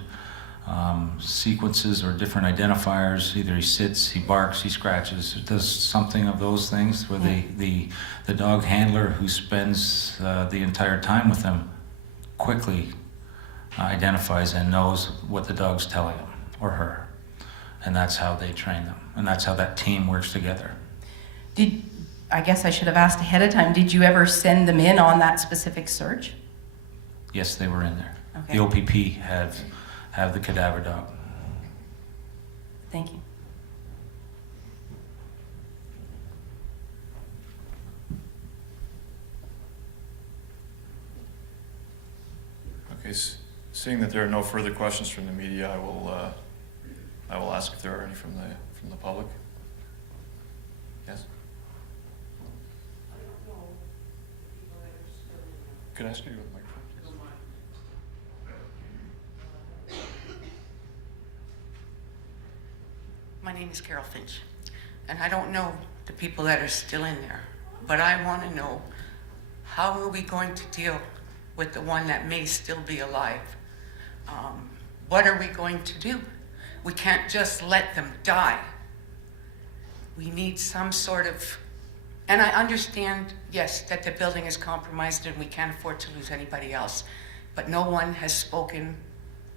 sequences or different identifiers. Either he sits, he barks, he scratches, does something of those things, where the dog handler who spends the entire time with them quickly identifies and knows what the dog's telling him or her. And that's how they train them. And that's how that team works together. I guess I should have asked ahead of time, did you ever send them in on that specific search? Yes, they were in there. Okay. The OPP have the cadaver dog. Thank you. Okay, seeing that there are no further questions from the media, I will ask if there are any from the public. Yes. Could I ask you to go to the microphone, please? My name is Carol Finch, and I don't know the people that are still in there, but I want to know, how are we going to deal with the one that may still be alive? What are we going to do? We can't just let them die. We need some sort of, and I understand, yes, that the building is compromised and we can't afford to lose anybody else, but no one has spoken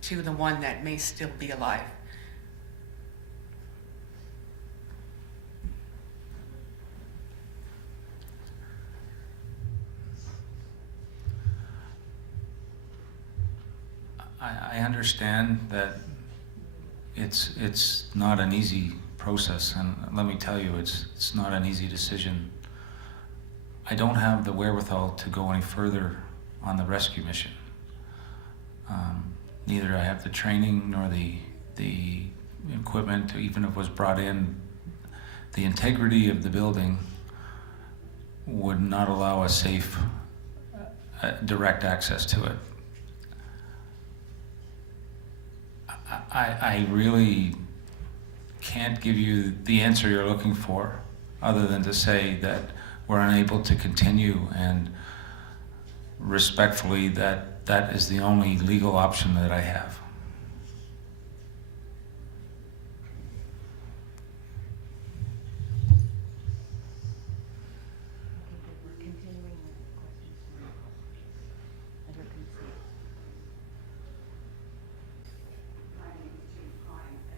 to the one that may still be alive. I understand that it's not an easy process, and let me tell you, it's not an easy decision. I don't have the wherewithal to go any further on the rescue mission. Neither I have the training nor the equipment, even if it was brought in. The integrity of the building would not allow a safe, direct access to it. I really can't give you the answer you're looking for, other than to say that we're unable to continue, and respectfully that that is the only legal option that I have.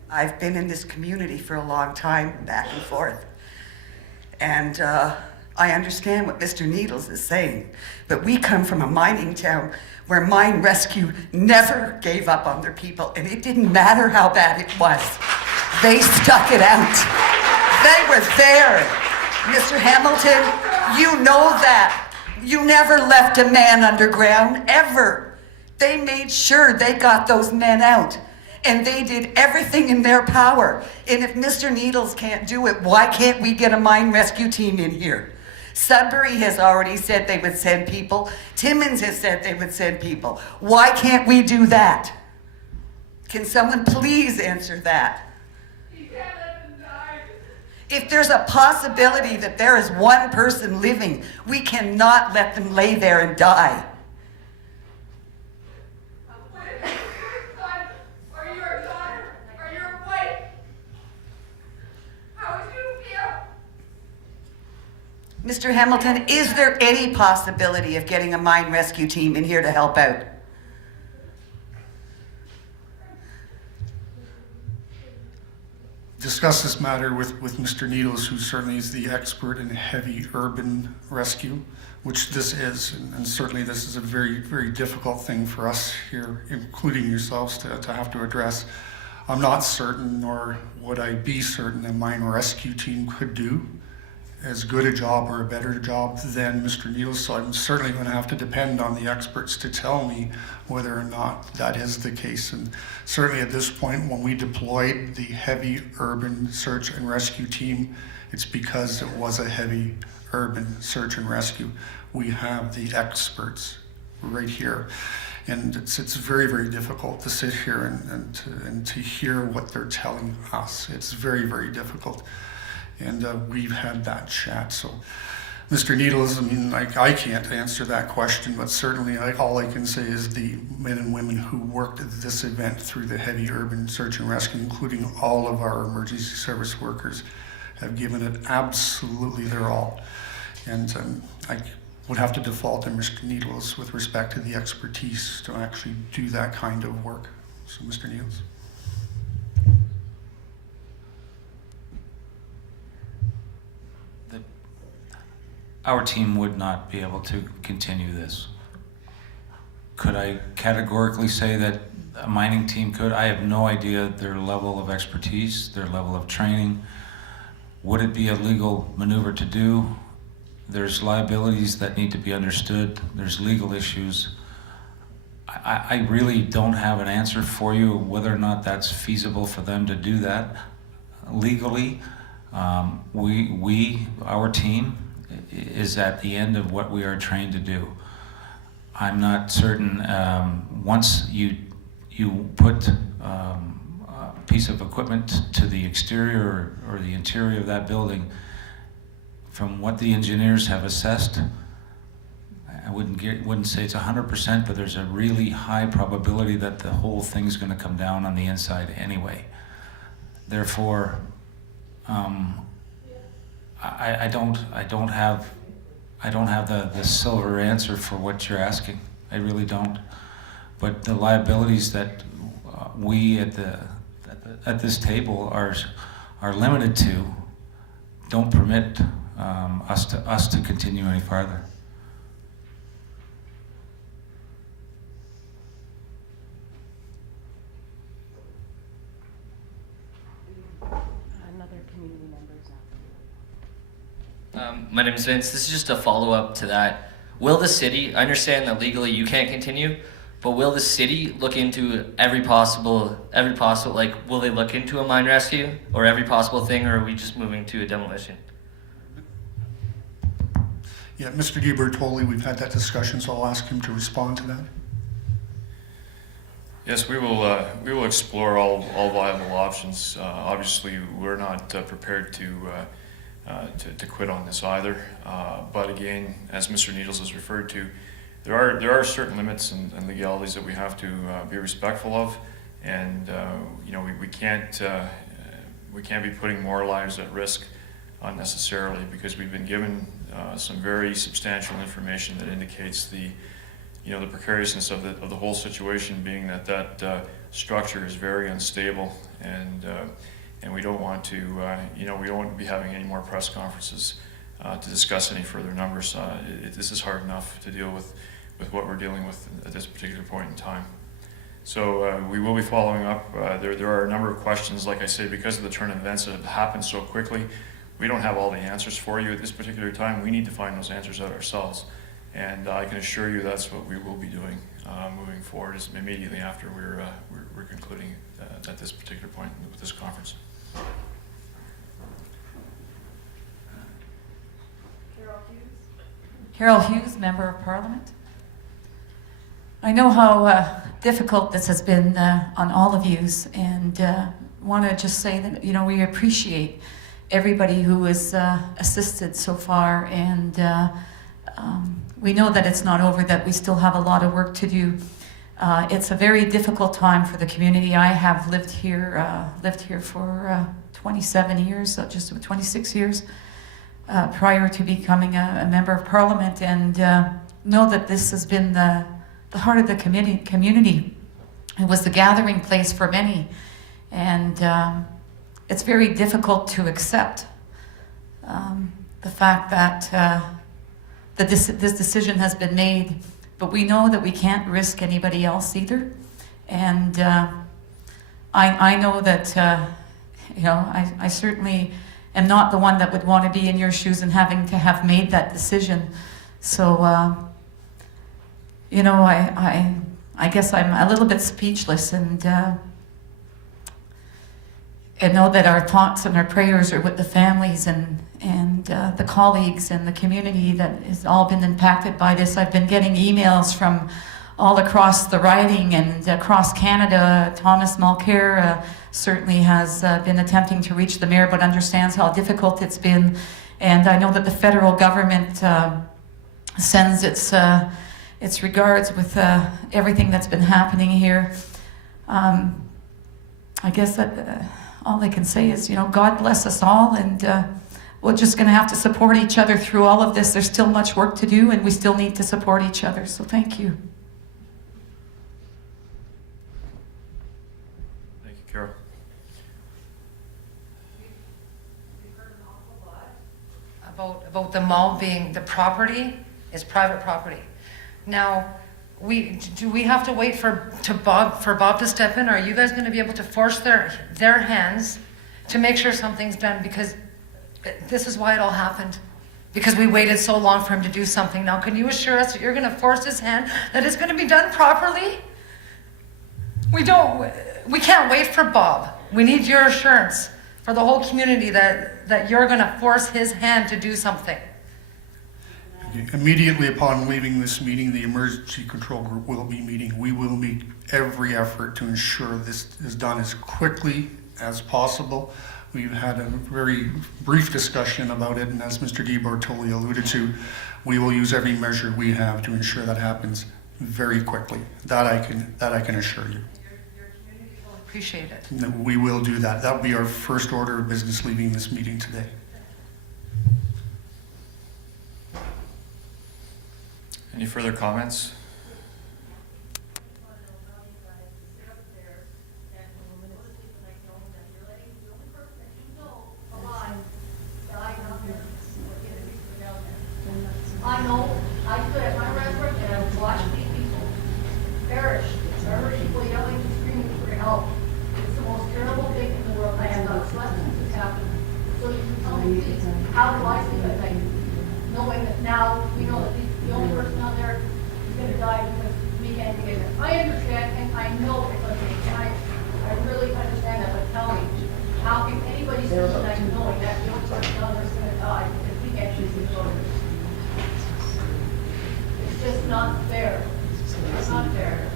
I've been in this community for a long time, back and forth. And I understand what Mr. Needles is saying, but we come from a mining town where mine rescue never gave up on their people, and it didn't matter how bad it was. They stuck it out. They were there. Mr. Hamilton, you know that. You never left a man underground, ever. They made sure they got those men out. And they did everything in their power. And if Mr. Needles can't do it, why can't we get a mine rescue team in here? Sudbury has already said they would send people. Timmins has said they would send people. Why can't we do that? Can someone please answer that? If there's a possibility that there is one person living, we cannot let them lay there and die. Mr. Hamilton, is there any possibility of getting a mine rescue team in here to help out? Discuss this matter with Mr. Needles, who certainly is the expert in heavy urban rescue, which this is, and certainly this is a very, very difficult thing for us here, including yourselves, to have to address. I'm not certain, nor would I be certain, a mine rescue team could do as good a job or a better job than Mr. Needles, so I'm certainly going to have to depend on the experts to tell me whether or not that is the case. And certainly at this point, when we deployed the heavy urban search and rescue team, it's because it was a heavy urban search and rescue. We have the experts right here. And it's very, very difficult to sit here and to hear what they're telling us. It's very, very difficult. And we've had that chat. So, Mr. Needles, I mean, I can't answer that question, but certainly all I can say is the men and women who worked at this event through the heavy urban search and rescue, including all of our emergency service workers, have given it absolutely their all. And I would have to default to Mr. Needles with respect to the expertise to actually do that kind of work. So, Mr. Needles. Our team would not be able to continue this. Could I categorically say that a mining team could? I have no idea their level of expertise, their level of training. Would it be a legal maneuver to do? There's liabilities that need to be understood. There's legal issues. I really don't have an answer for you whether or not that's feasible for them to do that legally. Our team is at the end of what we are trained to do. I'm not certain, once you put a piece of equipment to the exterior or the interior of that building, from what the engineers have assessed, I wouldn't say it's 100%, but there's a really high probability that the whole thing's gonna come down on the inside anyway. Therefore, I don't have the silver answer for what you're asking. I really don't. But the liabilities that we at this table are limited to don't permit us to continue any farther. My name is Vince. This is just a follow-up to that. Will the city, I understand that legally you can't continue, but will the city look into every possible, like, will they look into a mine rescue or every possible thing, or are we just moving to a demolition? Yeah, Mr. DiBertoli, we've had that discussion, so I'll ask him to respond to that. Yes, we will explore all viable options. Obviously, we're not prepared to quit on this either. But again, as Mr. Needles has referred to, there are certain limits and legalities that we have to be respectful of, and you know, we can't be putting more lives at risk unnecessarily, because we've been given some very substantial information that indicates the precariousness of the whole situation, being that structure is very unstable, and we don't want to we don't want to be having any more press conferences to discuss any further numbers. This is hard enough to deal with what we're dealing with at this particular point in time. So we will be following up. There are a number of questions, like I say, because of the turn of events that have happened so quickly. We don't have all the answers for you at this particular time. We need to find those answers out ourselves. And I can assure you that's what we will be doing moving forward, is immediately after we're concluding at this particular point with this conference. Carol Hughes, Member of Parliament. I know how difficult this has been on all of you, and want to just say that we appreciate everybody who has assisted so far, and we know that it's not over, that we still have a lot of work to do. It's a very difficult time for the community. I have lived here for 27 years, just 26 years, prior to becoming a member of Parliament, and know that this has been the heart of the community. It was the gathering place for many, and it's very difficult to accept the fact that this decision has been made, but we know that we can't risk anybody else either. And I know that I certainly am not the one that would want to be in your shoes and having to have made that decision. So I guess I'm a little bit speechless, and know that our thoughts and our prayers are with the families and the colleagues and the community that has all been impacted by this. I've been getting emails from all across the riding and across Canada. Thomas Mulcair certainly has been attempting to reach the mayor, but understands how difficult it's been. And I know that the federal government sends its regards with everything that's been happening here. I guess that all I can say is, God bless us all, and we're just going to have to support each other through all of this. There's still much work to do, and we still need to support each other. So thank you. Thank you, Carol. About the mall being, the property is private property. Now, do we have to wait for Bob to step in? Or are you guys going to be able to force their hands to make sure something's done? Because this is why it all happened. Because we waited so long for him to do something. Now, can you assure us that you're going to force his hand, that it's going to be done properly? We can't wait for Bob. We need your assurance for the whole community that you're going to force his hand to do something. Immediately upon leaving this meeting, the emergency control group will be meeting. We will make every effort to ensure this is done as quickly as possible. We've had a very brief discussion about it, and as Mr. DiBartoli alluded to, we will use every measure we have to ensure that happens very quickly. That I can assure you. Your community will appreciate it. We will do that. That will be our first order of business leaving this meeting today. Any further comments? I know, I stood at my restaurant and I watched these people perish. I heard people yelling and screaming for help. It's the most terrible thing in the world. I have not slept since this happened. So you can tell me, please, how do I sleep at night? Knowing that now we know that the only person out there is going to die because we can't get in. I understand and I know it's okay. And I really understand that, but tell me, how can anybody sleep at night knowing that the only person out there is going to die because we can't choose each other? It's just not fair. It's not fair.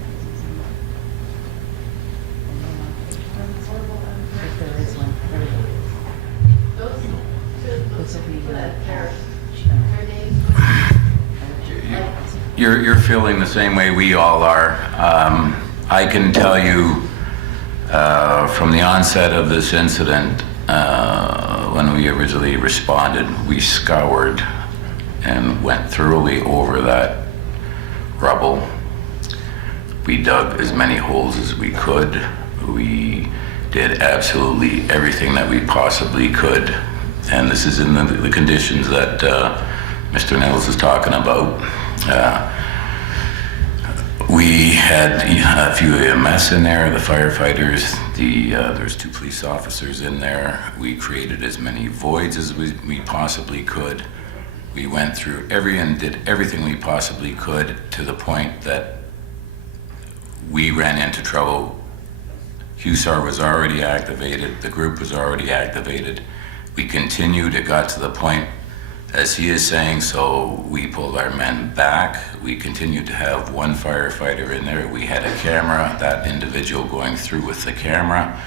you're feeling the same way we all are. I can tell you from the onset of this incident, when we originally responded, we scoured and went thoroughly over that rubble. We dug as many holes as we could. We did absolutely everything that we possibly could. And this is in the conditions that Mr. Nils is talking about. We had a few EMS in there, the firefighters, there's 2 police officers in there. We created as many voids as we possibly could. We went through and did everything we possibly could, to the point that we ran into trouble. HUSAR was already activated, the group was already activated. We continued, it got to the point, as he is saying, so we pulled our men back. We continued to have 1 firefighter in there. We had a camera, that individual going through with the camera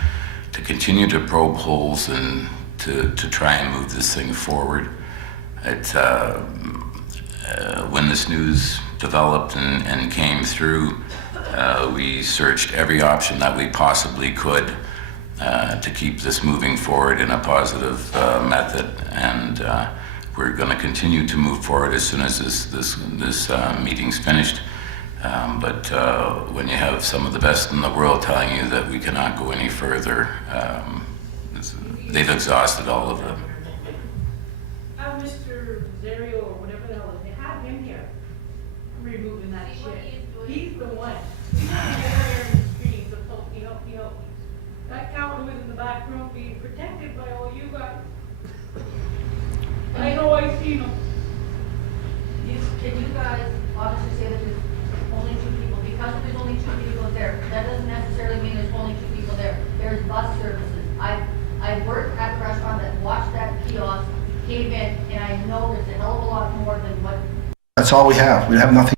to continue to probe holes and to try and move this thing forward. When this news developed and came through, we searched every option that we possibly could to keep this moving forward in a positive method, and we're going to continue to move forward as soon as this meeting's finished. But when you have some of the best in the world telling you that we cannot go any further, they've exhausted all of them. Mr. Zario or whatever the hell, they have him here removing that shit. He's the one. He's not there in the streets of help me. That cow who is in the back room being protected by all you guys. I know I've seen him. Can you guys honestly say that there's only 2 people? Because there's only 2 people there, that doesn't necessarily mean there's only 2 people there. There's bus services. I worked at a restaurant that watched that kiosk, came in, and I know there's a hell of a lot more than what. That's all we have. We have nothing.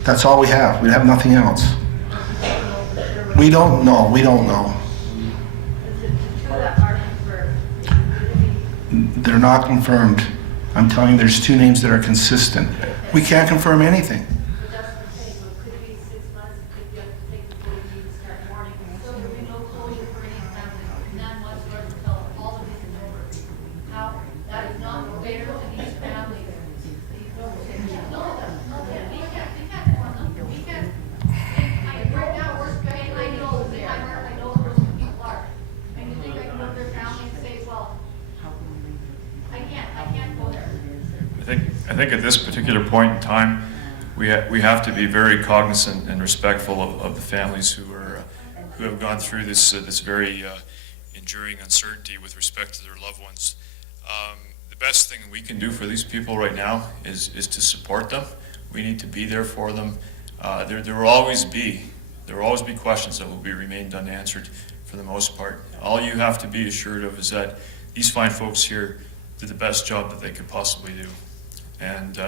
That's all we have. We have nothing else. We don't know. We don't know. They're not confirmed. I'm telling you, there's 2 names that are consistent. We can't confirm anything. I think at this particular point in time, we have to be very cognizant and respectful of the families who have gone through this very enduring uncertainty with respect to their loved ones. The best thing we can do for these people right now is to support them. We need to be there for them. There will always be questions that will be remained unanswered for the most part. All you have to be assured of is that these fine folks here did the best job that they could possibly do. And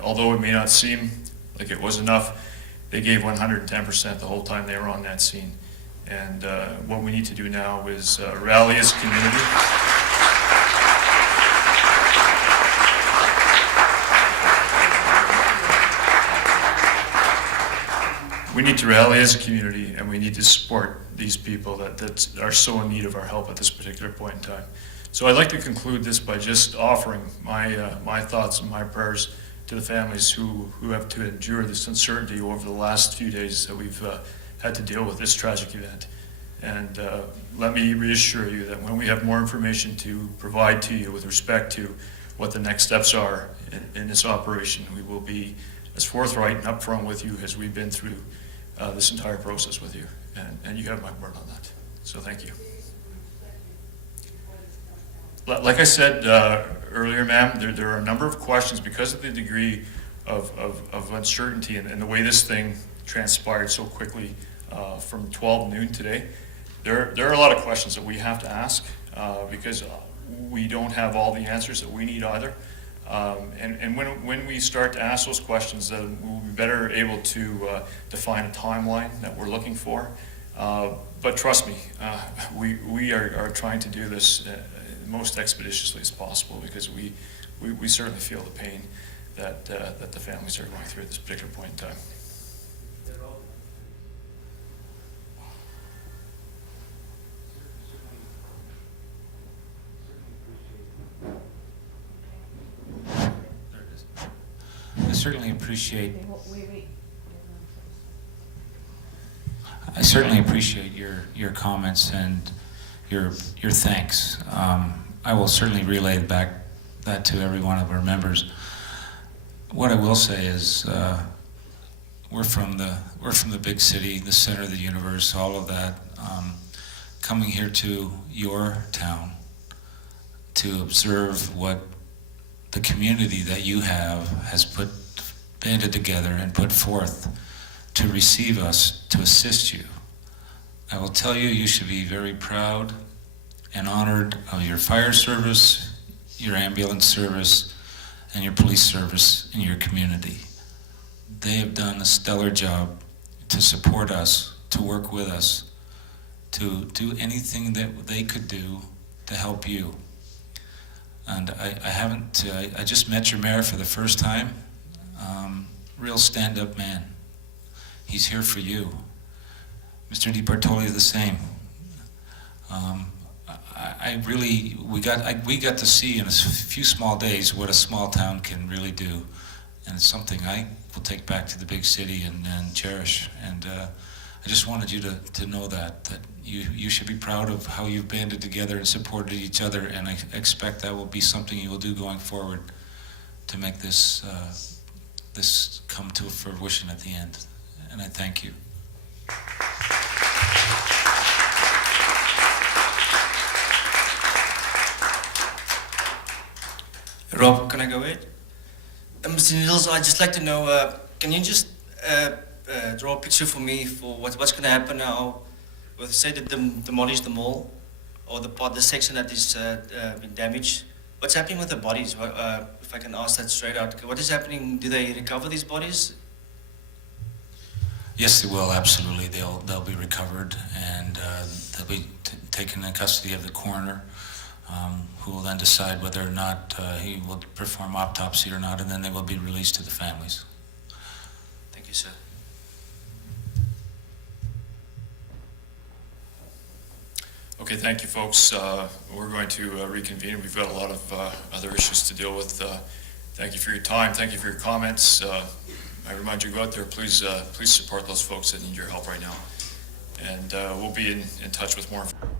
although it may not seem like it was enough, they gave 110% the whole time they were on that scene. And what we need to do now is rally as a community. We need to rally as a community, and we need to support these people that are so in need of our help at this particular point in time. So I'd like to conclude this by just offering my thoughts and my prayers to the families who have to endure this uncertainty over the last few days that we've had to deal with this tragic event. And let me reassure you that when we have more information to provide to you with respect to what the next steps are in this operation, we will be as forthright and upfront with you as we've been through this entire process with you. And you have my word on that. So thank you. Like I said earlier, ma'am, there are a number of questions because of the degree of uncertainty and the way this thing transpired so quickly from 12 noon today. There are a lot of questions that we have to ask because we don't have all the answers that we need either. And when we start to ask those questions, we'll be better able to define a timeline that we're looking for. But trust me, we are trying to do this most expeditiously as possible, because we certainly feel the pain that the families are going through at this particular point in time. I certainly appreciate your comments and your thanks. I will certainly relay back that to every one of our members. What I will say is, we're from the big city, the center of the universe, all of that. Coming here to your town to observe what the community that you have has banded together and put forth to receive us, to assist you. I will tell you, you should be very proud and honored of your fire service, your ambulance service, and your police service in your community. They have done a stellar job to support us, to work with us, to do anything that they could do to help you. And I just met your mayor for the first time. Real stand-up man. He's here for you. Mr. Di Bartoli is the same. We got to see in a few small days what a small town can really do. And it's something I will take back to the big city and cherish. And I just wanted you to know that you should be proud of how you've banded together and supported each other, and I expect that will be something you will do going forward to make this come to fruition at the end. And I thank you. Rob, can I go ahead? Mr. Needles, I'd just like to know, can you just draw a picture for me for what's going to happen now with, say, that demolish the mall, or the section that is been damaged? What's happening with the bodies? If I can ask that straight out, what is happening? Do they recover these bodies? Yes, they will, absolutely. They'll be recovered, and they'll be taken in custody of the coroner, who will then decide whether or not he will perform autopsy or not, and then they will be released to the families. Thank you, sir. Okay, thank you, folks. We're going to reconvene. We've got a lot of other issues to deal with. Thank you for your time. Thank you for your comments. I remind you, go out there, please support those folks that need your help right now. And we'll be in touch with more information.